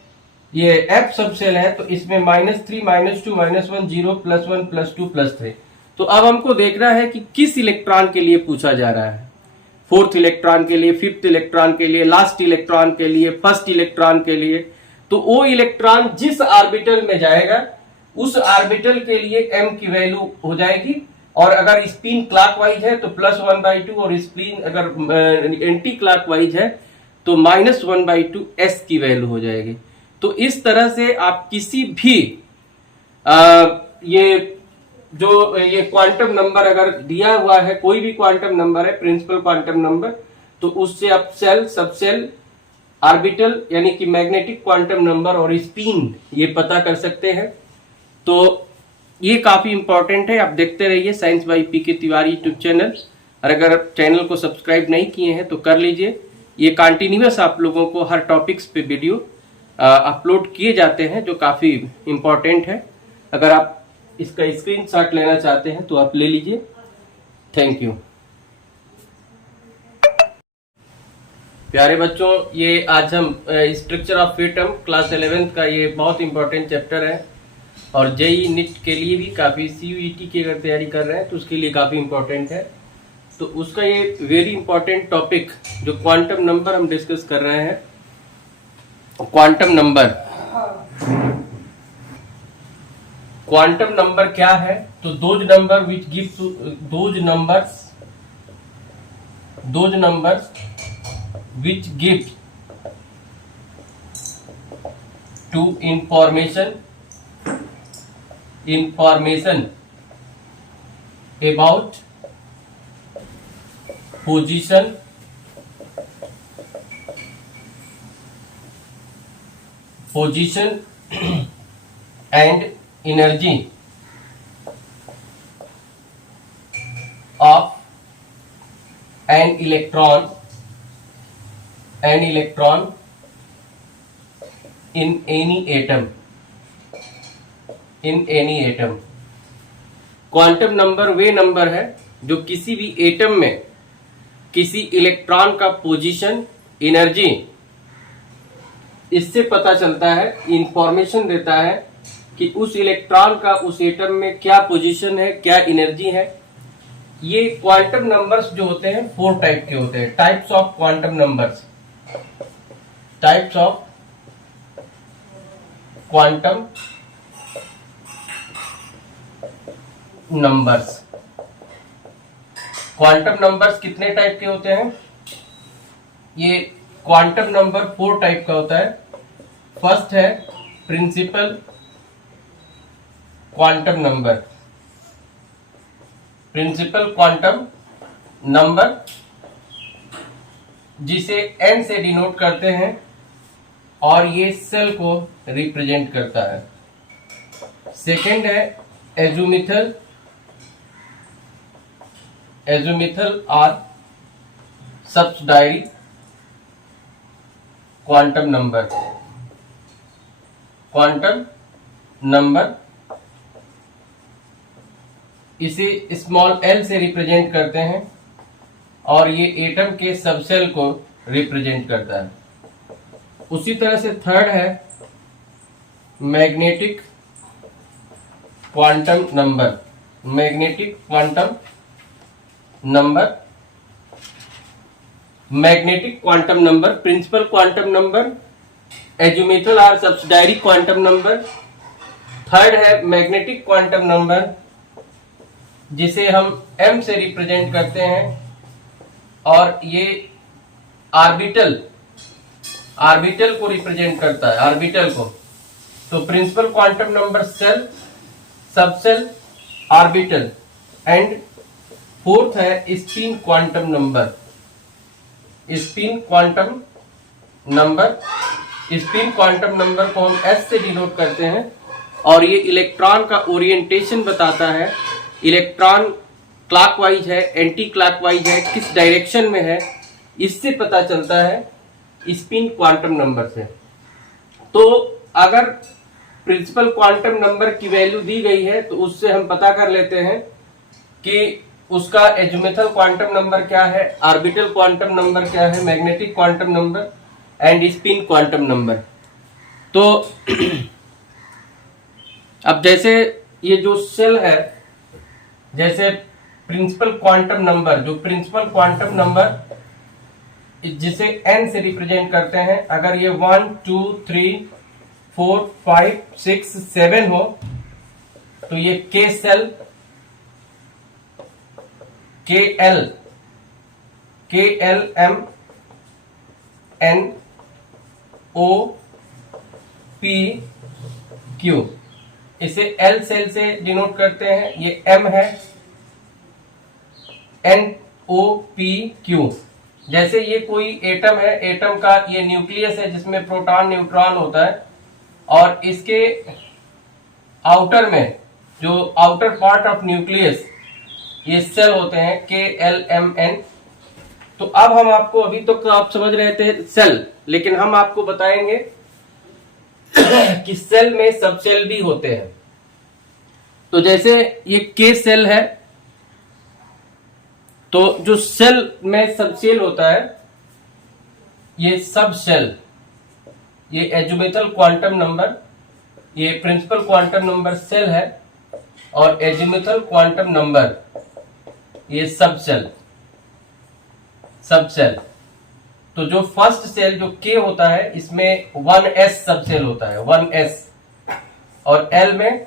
ये f सबसेल है, तो इसमें -3, -2, -1, 0 + 1 + 2 + 3। तो अब हमको देखना है कि किस इलेक्ट्रॉन के लिए पूछा जा रहा है। 4th इलेक्ट्रॉन के लिए, 5th इलेक्ट्रॉन के लिए, लास्ट इलेक्ट्रॉन के लिए, फर्स्ट इलेक्ट्रॉन के लिए। तो वो इलेक्ट्रॉन जिस ऑर्बिटल में जाएगा उस ऑर्बिटल के लिए m की वैल्यू हो जाएगी, और अगर स्पिन क्लॉकवाइज है तो +1/2, और स्पिन अगर एंटी क्लॉकवाइज है तो -1/2 s की वैल्यू हो जाएगी। तो इस तरह से आप किसी भी ये क्वांटम नंबर अगर दिया हुआ है, कोई भी क्वांटम नंबर है, प्रिंसिपल क्वांटम नंबर, तो उससे आप सेल, सबसेल, ऑर्बिटल यानी कि मैग्नेटिक क्वांटम नंबर और स्पिन ये पता कर सकते हैं। तो ये काफी इंपॉर्टेंट है। आप देखते रहिए science by PK Tiwari YouTube channel, और अगर आप चैनल को सब्सक्राइब नहीं किए हैं तो कर लीजिए। ये कंटिन्यूअस आप लोगों को हर टॉपिक्स पे वीडियो अपलोड किए जाते हैं जो काफी इंपॉर्टेंट है। अगर आप इसका स्क्रीनशॉट लेना चाहते हैं तो आप ले लीजिए। Thank you. प्यारे बच्चों, ये आज हम structure of atom class 11th का ये बहुत इंपॉर्टेंट चैप्टर है, और जेई नीट के लिए भी काफ़ी, सीयूईटी की अगर तैयारी कर रहे हैं तो उसके लिए काफ़ी इंपॉर्टेंट है। तो उसका ये वेरी इंपॉर्टेंट टॉपिक जो क्वांटम नंबर हम डिस्कस कर रहे हैं, क्वांटम नंबर। क्वांटम नंबर क्या है? तो those number which give to those numbers which give to information about position and energy of an electron in any atom. Quantum number way number है जो किसी भी एटम में किसी इलेक्ट्रॉन का पोजीशन, एनर्जी, इससे पता चलता है, इंफॉर्मेशन देता है कि उस इलेक्ट्रॉन का उस एटम में क्या पोजीशन है, क्या एनर्जी है। ये क्वांटम नंबर्स जो होते हैं 4 टाइप के होते हैं। Types of quantum numbers, types of quantum numbers. Quantum numbers कितने टाइप के होते हैं? ये क्वांटम नंबर 4 टाइप का होता है। फर्स्ट है principal quantum number. Principal quantum number जिसे n से डिनोट करते हैं, और ये सेल को रिप्रेजेंट करता है। सेकंड है एजुमिथल और सब्सिडायरी क्वांटम नंबर इसे स्मॉल l से रिप्रेजेंट करते हैं, और ये एटम के सबसेल को रिप्रेजेंट करता है। उसी तरह से थर्ड है magnetic quantum number, magnetic quantum number, magnetic quantum number, principal quantum number, azimuthal और सब्सिडायरी क्वांटम नंबर। थर्ड है मैग्नेटिक क्वांटम नंबर, जिसे हम m से रिप्रेजेंट करते हैं, और ये ऑर्बिटल को रिप्रेजेंट करता है, ऑर्बिटल को। तो principal quantum number shell, subshell, orbital, and fourth है spin quantum number. Spin quantum number को हम s से डिनोट करते हैं, और ये इलेक्ट्रॉन का ओरिएंटेशन बताता है। इलेक्ट्रॉन क्लॉकवाइज है, एंटी क्लॉकवाइज है, किस डायरेक्शन में है, इससे पता चलता है स्पिन क्वांटम नंबर से। तो अगर प्रिंसिपल क्वांटम नंबर की वैल्यू दी गई है तो उससे हम पता कर लेते हैं कि उसका एजुमेथल क्वांटम नंबर क्या है, ऑर्बिटल क्वांटम नंबर क्या है, magnetic quantum number and spin quantum number. तो अब जैसे ये जो सेल है, जैसे प्रिंसिपल क्वांटम नंबर, जो प्रिंसिपल क्वांटम नंबर जिसे n से रिप्रेजेंट करते हैं, अगर ये 1 2 3 4 5 6 7 हो तो ये k shell, KL M N O P Q, इसे L सेल से डिनोट करते हैं। ये M है, N O P Q। जैसे ये कोई एटम है, एटम का ये न्यूक्लियस है जिसमें प्रोटॉन न्यूट्रॉन होता है, और इसके आउटर में जो आउटर पार्ट ऑफ न्यूक्लियस ये सेल होते हैं, KLMN। तो अब हम आपको, अभी तो आप समझ रहे थे सेल, लेकिन हम आपको बताएंगे कि सेल में सब सेल भी होते हैं। तो जैसे ये K सेल है, तो जो सेल में सब सेल होता है, ये सब सेल, ये एजुमेथल क्वांटम नंबर, ये प्रिंसिपल क्वांटम नंबर सेल है, और एजुमेथल क्वांटम नंबर ये सब सेल। तो जो फर्स्ट सेल जो K होता है, इसमें 1s सब सेल होता है, 1s, और L में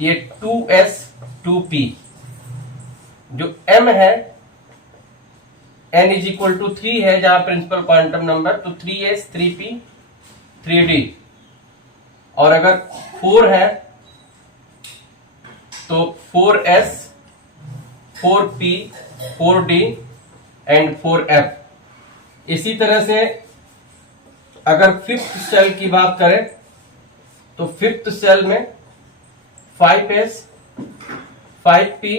ये 2s 2p। जो M है, n इज इक्वल टू 3 है जहां प्रिंसिपल क्वांटम नंबर, तो 3s 3p 3d। और अगर 4 है तो 4s 4p 4d and 4f। इसी तरह से अगर फिफ्थ सेल की बात करें तो फिफ्थ सेल में 5s 5p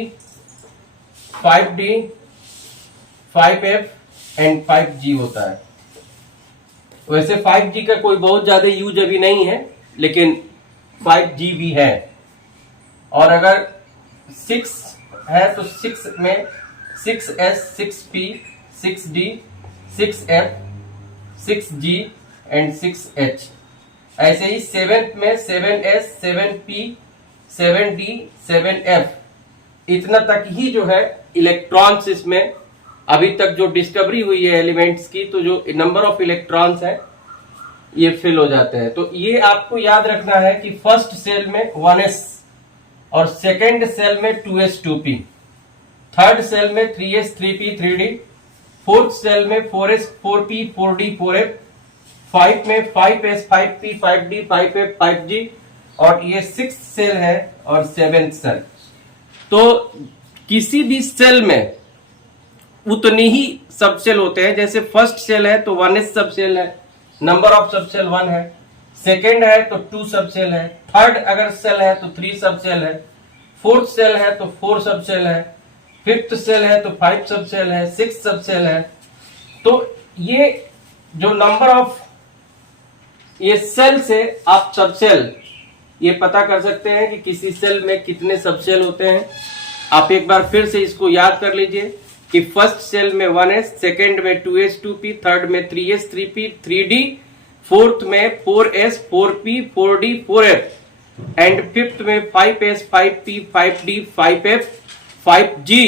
5d 5f and 5g होता है। वैसे 5g का कोई बहुत ज्यादा यूज अभी नहीं है, लेकिन 5g भी है। और अगर 6 है तो 6 में 6s 6p 6d 6f 6g and 6h। ऐसे ही 7th में 7s 7p 7d 7f, इतना तक ही जो है इलेक्ट्रॉन्स इसमें अभी तक जो डिस्कवरी हुई है एलिमेंट्स की, तो जो नंबर ऑफ इलेक्ट्रॉन्स है ये फिल हो जाते हैं। तो ये आपको याद रखना है कि फर्स्ट सेल में 1s और सेकेंड सेल में 2s 2p, थर्ड सेल में 3s 3p 3d, fourth shell में 4s 4p 4d 4f, 5 में 5s 5p 5d 5f 5g, और ये 6th सेल है और 7th सेल। तो किसी भी सेल में उतने ही सब सेल होते हैं। जैसे फर्स्ट सेल है तो 1s सब सेल है, नंबर ऑफ सब सेल 1 है, सेकेंड है तो 2 सब सेल है, थर्ड अगर सेल है तो 3 सब सेल है, फोर्थ सेल है तो 4 सब सेल है, फिफ्थ सेल है तो 5 सब सेल है, 6 सब सेल है। तो ये जो नंबर ऑफ ये सेल से आप सब सेल ये पता कर सकते हैं कि किसी सेल में कितने सब सेल होते हैं। आप एक बार फिर से इसको याद कर लीजिए कि फर्स्ट सेल में 1s, सेकेंड में 2s 2p, थर्ड में 3s 3p 3d, फोर्थ में 4s 4p 4d 4f, and fifth में 5s 5p 5d 5f 5g।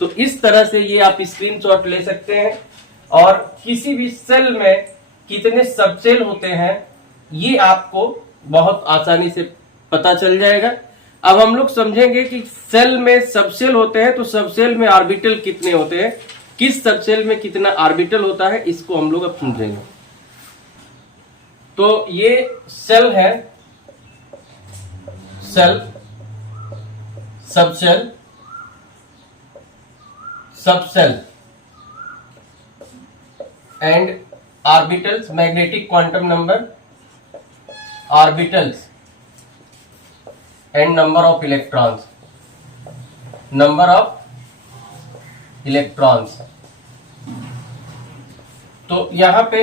तो इस तरह से ये आप स्क्रीनशॉट ले सकते हैं और किसी भी सेल में कितने सबसेल होते हैं ये आपको बहुत आसानी से पता चल जाएगा। अब हम लोग समझेंगे कि सेल में सबसेल होते हैं तो सबसेल में ऑर्बिटल कितने होते हैं, किस सबसेल में कितना ऑर्बिटल होता है, इसको हम लोग अब समझेंगे। तो ये सेल है, shell, subshell, subshell and orbitals, magnetic quantum number, orbitals and number of electrons, number of electrons. तो यहां पे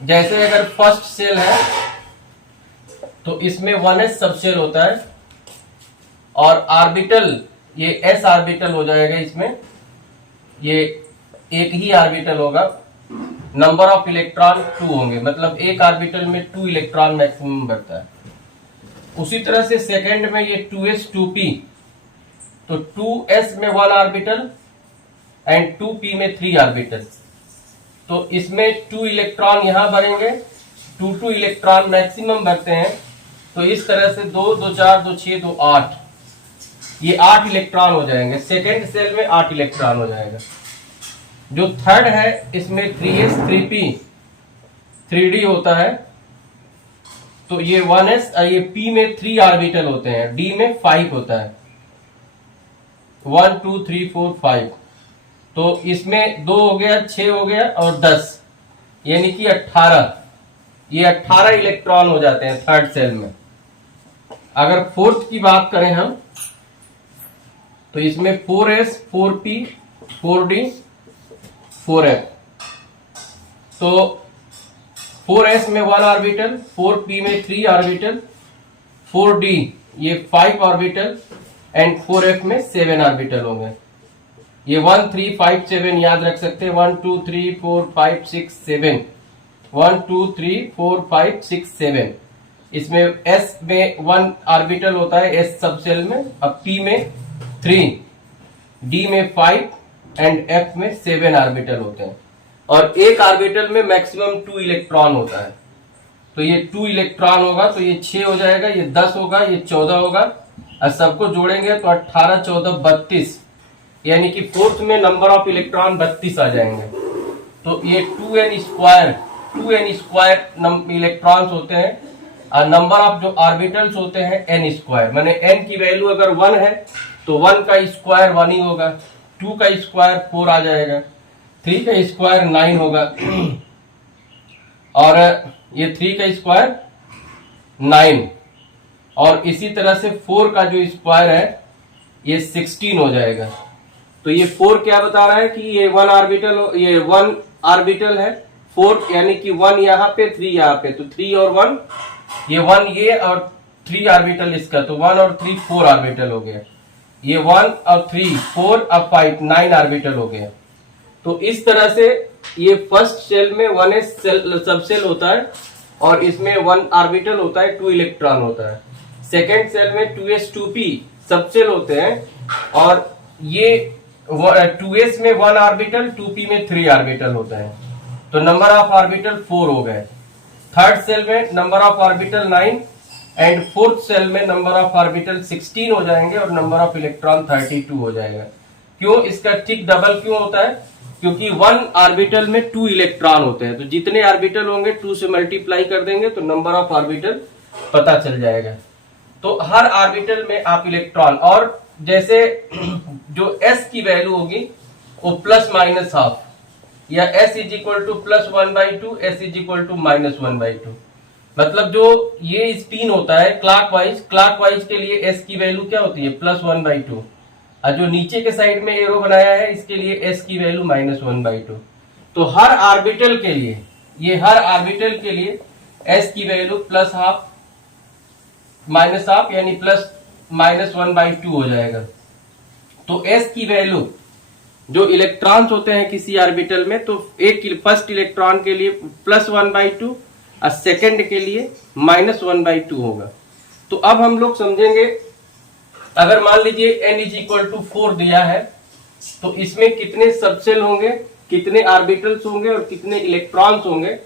जैसे अगर फर्स्ट सेल है तो इसमें 1s सबसेल होता है और ऑर्बिटल ये s ऑर्बिटल हो जाएगा, इसमें ये एक ही ऑर्बिटल होगा, नंबर ऑफ इलेक्ट्रॉन 2 होंगे, मतलब एक ऑर्बिटल में 2 इलेक्ट्रॉन मैक्सिमम बढ़ता है। उसी तरह से सेकंड में ये 2s 2p, तो 2s में 1 ऑर्बिटल एंड 2p में 3 ऑर्बिटल, तो इसमें 2 इलेक्ट्रॉन यहां बढ़ेंगे, 2 इलेक्ट्रॉन मैक्सिमम बढ़ते हैं। तो इस तरह से 2 2 4 2 6 2 8, ये 8 इलेक्ट्रॉन हो जाएंगे। सेकेंड सेल में 8 इलेक्ट्रॉन हो जाएगा। जो थर्ड है इसमें 3s 3p 3d होता है, तो ये 1s और ये p में 3 ऑर्बिटल होते हैं, d में 5 होता है, 1 2 3 4 5। तो इसमें 2 हो गया, 6 हो गया और 10, यानी कि 18, ये 18 इलेक्ट्रॉन हो जाते हैं थर्ड सेल में। अगर फोर्थ की बात करें हम तो इसमें 4s 4p 4d 4f, तो 4s में 1 ऑर्बिटल, 4p में 3 ऑर्बिटल, 4d ये 5 ऑर्बिटल एंड 4f में 7 ऑर्बिटल होंगे। ये 1 3 5 7 याद रख सकते हैं, 1 2 3 4 5 6 7, 1 2 3 4 5 6 7। इसमें s में 1 ऑर्बिटल होता है s सबसेल में, अब p में 3, d में 5 एंड f में 7 ऑर्बिटल होते हैं। और एक ऑर्बिटल में मैक्सिमम 2 इलेक्ट्रॉन होता है, तो ये 2 इलेक्ट्रॉन होगा, तो ये 6 हो जाएगा, ये 10 होगा, ये 14 होगा, और सबको जोड़ेंगे तो 18 14 32, यानी कि फोर्थ में नंबर ऑफ इलेक्ट्रॉन 32 आ जाएंगे। तो ये 2n स्क्वायर इलेक्ट्रॉन्स होते हैं और नंबर ऑफ जो ऑर्बिटल्स होते हैं n स्क्वायर, माने n की वैल्यू अगर 1 है तो 1 का स्क्वायर 1 ही होगा, 2 का स्क्वायर 4 आ जाएगा, 3 का स्क्वायर 9 होगा और ये 3 का स्क्वायर 9, और इसी तरह से 4 का जो स्क्वायर है ये 16 हो जाएगा। तो ये 4 क्या बता रहा है कि ये 1 ऑर्बिटल है, 4 यानी कि 1 यहाँ पे 3 यहाँ पे, तो 3 और 1, ये 1 ये और 3 ऑर्बिटल इसका, तो 1 और 3 4 ऑर्बिटल हो गया, ये 1 और 3 4 और 5 9 ऑर्बिटल हो गया। तो इस तरह से ये फर्स्ट सेल में 1s सबसेल होता है और इसमें 1 ऑर्बिटल होता है, 2 इलेक्ट्रॉन होता है। सेकेंड सेल में 2s 2p सबसेल होते हैं और ये 2s में 1 ऑर्बिटल, 2p में 3 ऑर्बिटल होता है, तो नंबर ऑफ ऑर्बिटल 4 हो गए। थर्ड सेल में number of orbital 9 and fourth shell में नंबर ऑफ ऑर्बिटल 16 हो जाएंगे और नंबर ऑफ इलेक्ट्रॉन 32 हो जाएगा। क्यों इसका ठीक डबल क्यों होता है? क्योंकि 1 ऑर्बिटल में 2 इलेक्ट्रॉन होते हैं, तो जितने ऑर्बिटल होंगे 2 से मल्टीप्लाई कर देंगे तो नंबर ऑफ ऑर्बिटल पता चल जाएगा। तो हर ऑर्बिटल में आप इलेक्ट्रॉन, और जैसे जो s की वैल्यू होगी वो प्लस माइनस हाफ, या s is equal to plus 1/2, s is equal to minus 1/2, मतलब जो ये स्पिन होता है क्लॉकवाइज के लिए s की वैल्यू क्या होती है प्लस 1/2, और जो नीचे के साइड में एरो बनाया है इसके लिए s की वैल्यू माइनस 1/2। तो हर ऑर्बिटल के लिए, ये हर ऑर्बिटल के लिए s की value plus half minus half यानी प्लस माइनस 1/2 हो जाएगा। तो s की वैल्यू जो इलेक्ट्रॉन्स होते हैं किसी ऑर्बिटल में, तो एक फर्स्ट इलेक्ट्रॉन के लिए प्लस 1/2, और सेकंड के लिए -1/2 होगा। तो अब हम लोग समझेंगे, अगर मान लीजिए n = 4 दिया है तो इसमें कितने सबसेल होंगे, कितने ऑर्बिटल्स होंगे और कितने इलेक्ट्रॉन्स होंगे।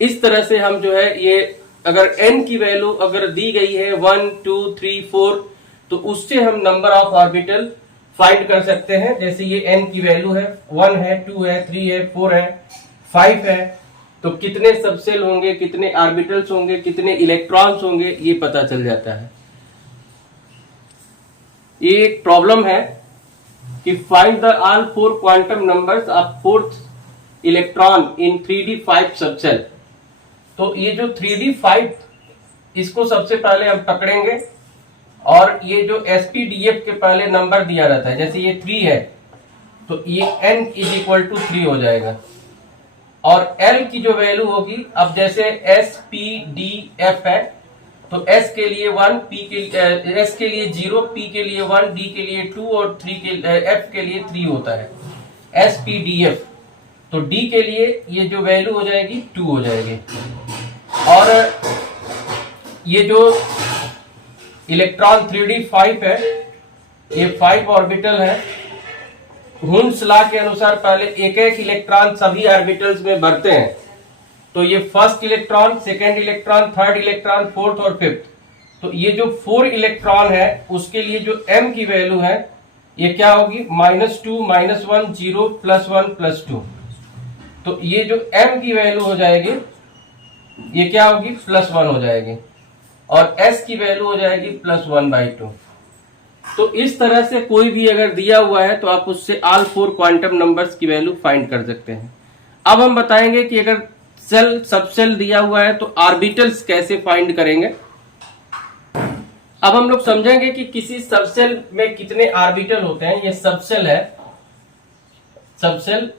इस तरह से हम जो है ये अगर n की वैल्यू अगर दी गई है 1 2 3 4 तो उससे हम नंबर ऑफ ऑर्बिटल फाइंड कर सकते हैं। जैसे ये n की वैल्यू है 1 है 2 है 3 है 4 है 5 है, तो कितने सबसेल होंगे, कितने ऑर्बिटल्स होंगे, कितने इलेक्ट्रॉन्स होंगे, ये पता चल जाता है। ये एक प्रॉब्लम है कि find the all 4 quantum numbers of fourth electron in 3d5 subshell. तो ये जो 3d5 इसको सबसे पहले हम पकड़ेंगे और ये जो sp-df के पहले नंबर दिया रहता है, जैसे ये 3 है तो ये n = 3 हो जाएगा। और l की जो वैल्यू होगी, अब जैसे sp-df है तो s के लिए 1, s के लिए 0, p के लिए 1, d के लिए 2 और f के लिए 3 होता है sp-df। तो d के लिए ये जो वैल्यू हो जाएगी 2 हो जाएगी। और ये जो इलेक्ट्रॉन 3d5 है, ये 5 ऑर्बिटल है। हुन्स लॉ के अनुसार पहले एक एक इलेक्ट्रॉन सभी ऑर्बिटल्स में भरते हैं। तो ये first electron, second electron, third electron, fourth और फिफ्थ। तो ये जो 4 इलेक्ट्रॉन है उसके लिए जो m की वैल्यू है ये क्या होगी, -2 -1 0 +1 +2। तो ये जो m की वैल्यू हो जाएगी ये क्या होगी, +1 हो जाएगी। और s की वैल्यू हो जाएगी +1/2। तो इस तरह से कोई भी अगर दिया हुआ है तो आप उससे ऑल 4 क्वांटम नंबर्स की वैल्यू फाइंड कर सकते हैं। अब हम बताएंगे कि अगर सेल सबसेल दिया हुआ है तो ऑर्बिटल्स कैसे फाइंड करेंगे। अब हम लोग समझेंगे कि किसी सबसेल में कितने ऑर्बिटल होते हैं। ये सबसेल है, सबसेल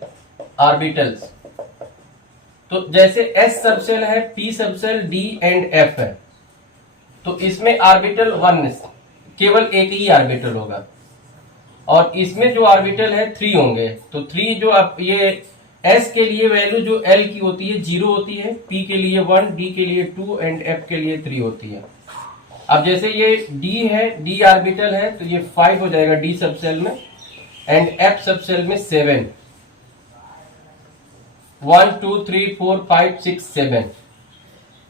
ऑर्बिटल्स। तो जैसे s सबसेल है, p subshell, d and f है। तो इसमें ऑर्बिटल 1 केवल एक ही ऑर्बिटल होगा और इसमें जो ऑर्बिटल है 3 होंगे। तो 3 जो आप ये s के लिए वैल्यू जो l की होती है 0 होती है, p के लिए 1, d के लिए 2 एंड f के लिए 3 होती है। अब जैसे ये d है, d ऑर्बिटल है तो ये 5 हो जाएगा d सबसेल में एंड f सबसेल में 7। 1 2 3 4 5 6 7।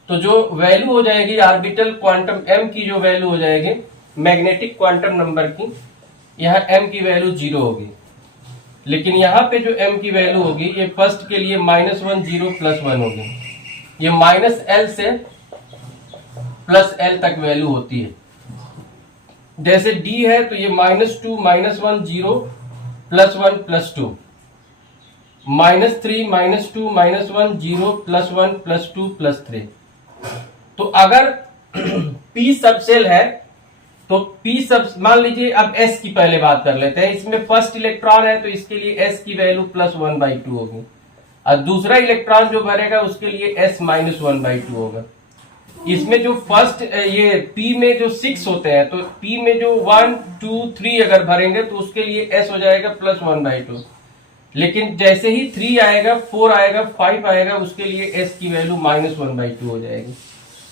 तो जो वैल्यू हो जाएगी ऑर्बिटल क्वांटम m की जो वैल्यू हो जाएगी मैग्नेटिक क्वांटम नंबर की, यहाँ m की वैल्यू 0 होगी। लेकिन यहाँ पे जो m की वैल्यू होगी ये फर्स्ट के लिए -1 0 +1 होगी। ये -l से +l तक वैल्यू होती है। जैसे d है तो ये -2 -1 0 +1 +2, -3 -2 -1 0 +1 +2 +3। तो अगर p सबसेल है तो p सब मान लीजिए, अब s की पहले बात कर लेते हैं। इसमें फर्स्ट इलेक्ट्रॉन है तो इसके लिए s की वैल्यू +1/2 होगी और दूसरा इलेक्ट्रॉन जो भरेगा उसके लिए s -1/2 होगा। इसमें जो फर्स्ट ये p में जो 6 होते हैं तो p में जो 1 2 3 अगर भरेंगे तो उसके लिए s हो जाएगा +1/2। लेकिन जैसे ही 3 आएगा, 4 आएगा, 5 आएगा, उसके लिए s की वैल्यू -1/2 हो जाएगी।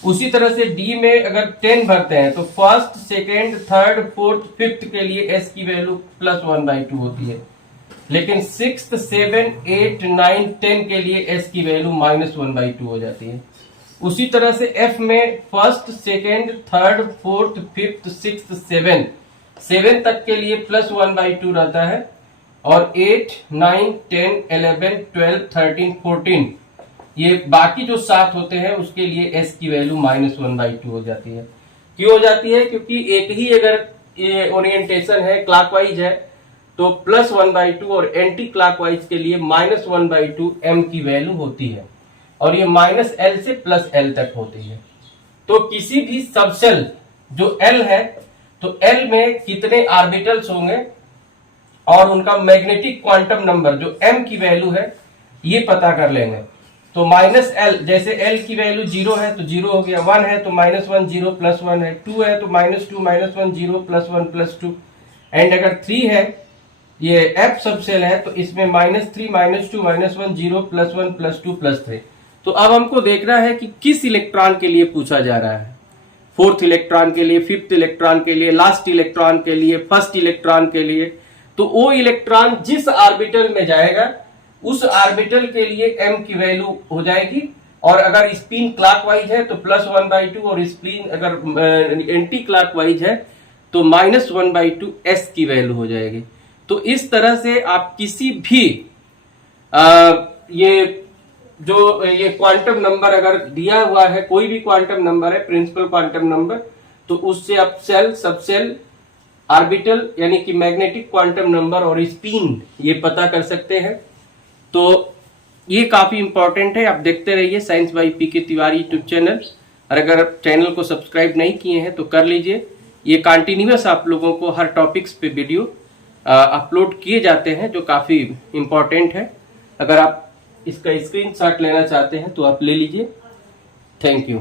उसी तरह से d में अगर 10 भरते हैं तो first, second, third, fourth, fifth के लिए s की वैल्यू +1/2 होती है। लेकिन 6th 7 8 9 10 के लिए s की वैल्यू -1/2 हो जाती है। उसी तरह से f में first, second, third, fourth, fifth, 6th 7 तक के लिए +1/2 रहता है। और 8 9 10 11 12 13 14 ये बाकी जो 7 होते हैं उसके लिए s की वैल्यू -1/2 हो जाती है। क्यों हो जाती है? क्योंकि एक ही अगर ये ओरिएंटेशन है, क्लॉकवाइज है, तो +1/2 और एंटी क्लॉकवाइज के लिए -1/2 m की वैल्यू होती है और ये -l से +l तक होती है। तो किसी भी सबसेल जो l है तो l में कितने ऑर्बिटल्स होंगे और उनका मैग्नेटिक क्वांटम नंबर जो m की वैल्यू है ये पता कर लेंगे। तो -l, जैसे l की वैल्यू 0 है तो 0 हो गया, 1 है तो -1 0 +1 है, 2 है तो -2 -1 0 +1 +2 एंड अगर 3 है, ये f सबसेल है तो इसमें -3 -2 -1 0 +1 +2 +3। तो अब हमको देखना है कि किस इलेक्ट्रॉन के लिए पूछा जा रहा है। फोर्थ इलेक्ट्रॉन के लिए, फिफ्थ इलेक्ट्रॉन के लिए, लास्ट इलेक्ट्रॉन के लिए, फर्स्ट इलेक्ट्रॉन के लिए। तो वो इलेक्ट्रॉन जिस ऑर्बिटल में जाएगा उस ऑर्बिटल के लिए m की वैल्यू हो जाएगी, और अगर स्पिन क्लॉकवाइज है तो +1/2 और स्पिन अगर एंटी क्लॉकवाइज है तो -1/2 s की वैल्यू हो जाएगी। तो इस तरह से आप किसी भी ये क्वांटम नंबर अगर दिया हुआ है, कोई भी क्वांटम नंबर है, प्रिंसिपल क्वांटम नंबर, तो उससे आप सेल, सबसेल, ऑर्बिटल यानी कि मैग्नेटिक क्वांटम नंबर और स्पिन ये पता कर सकते हैं। तो ये काफी इंपॉर्टेंट है। आप देखते रहिए science by PK Tiwari YouTube channel, और अगर चैनल को सब्सक्राइब नहीं किए हैं तो कर लीजिए। ये कंटिन्यूअस आप लोगों को हर टॉपिक्स पे वीडियो अपलोड किए जाते हैं जो काफी इंपॉर्टेंट है। अगर आप इसका स्क्रीनशॉट लेना चाहते हैं तो आप ले लीजिए। Thank you.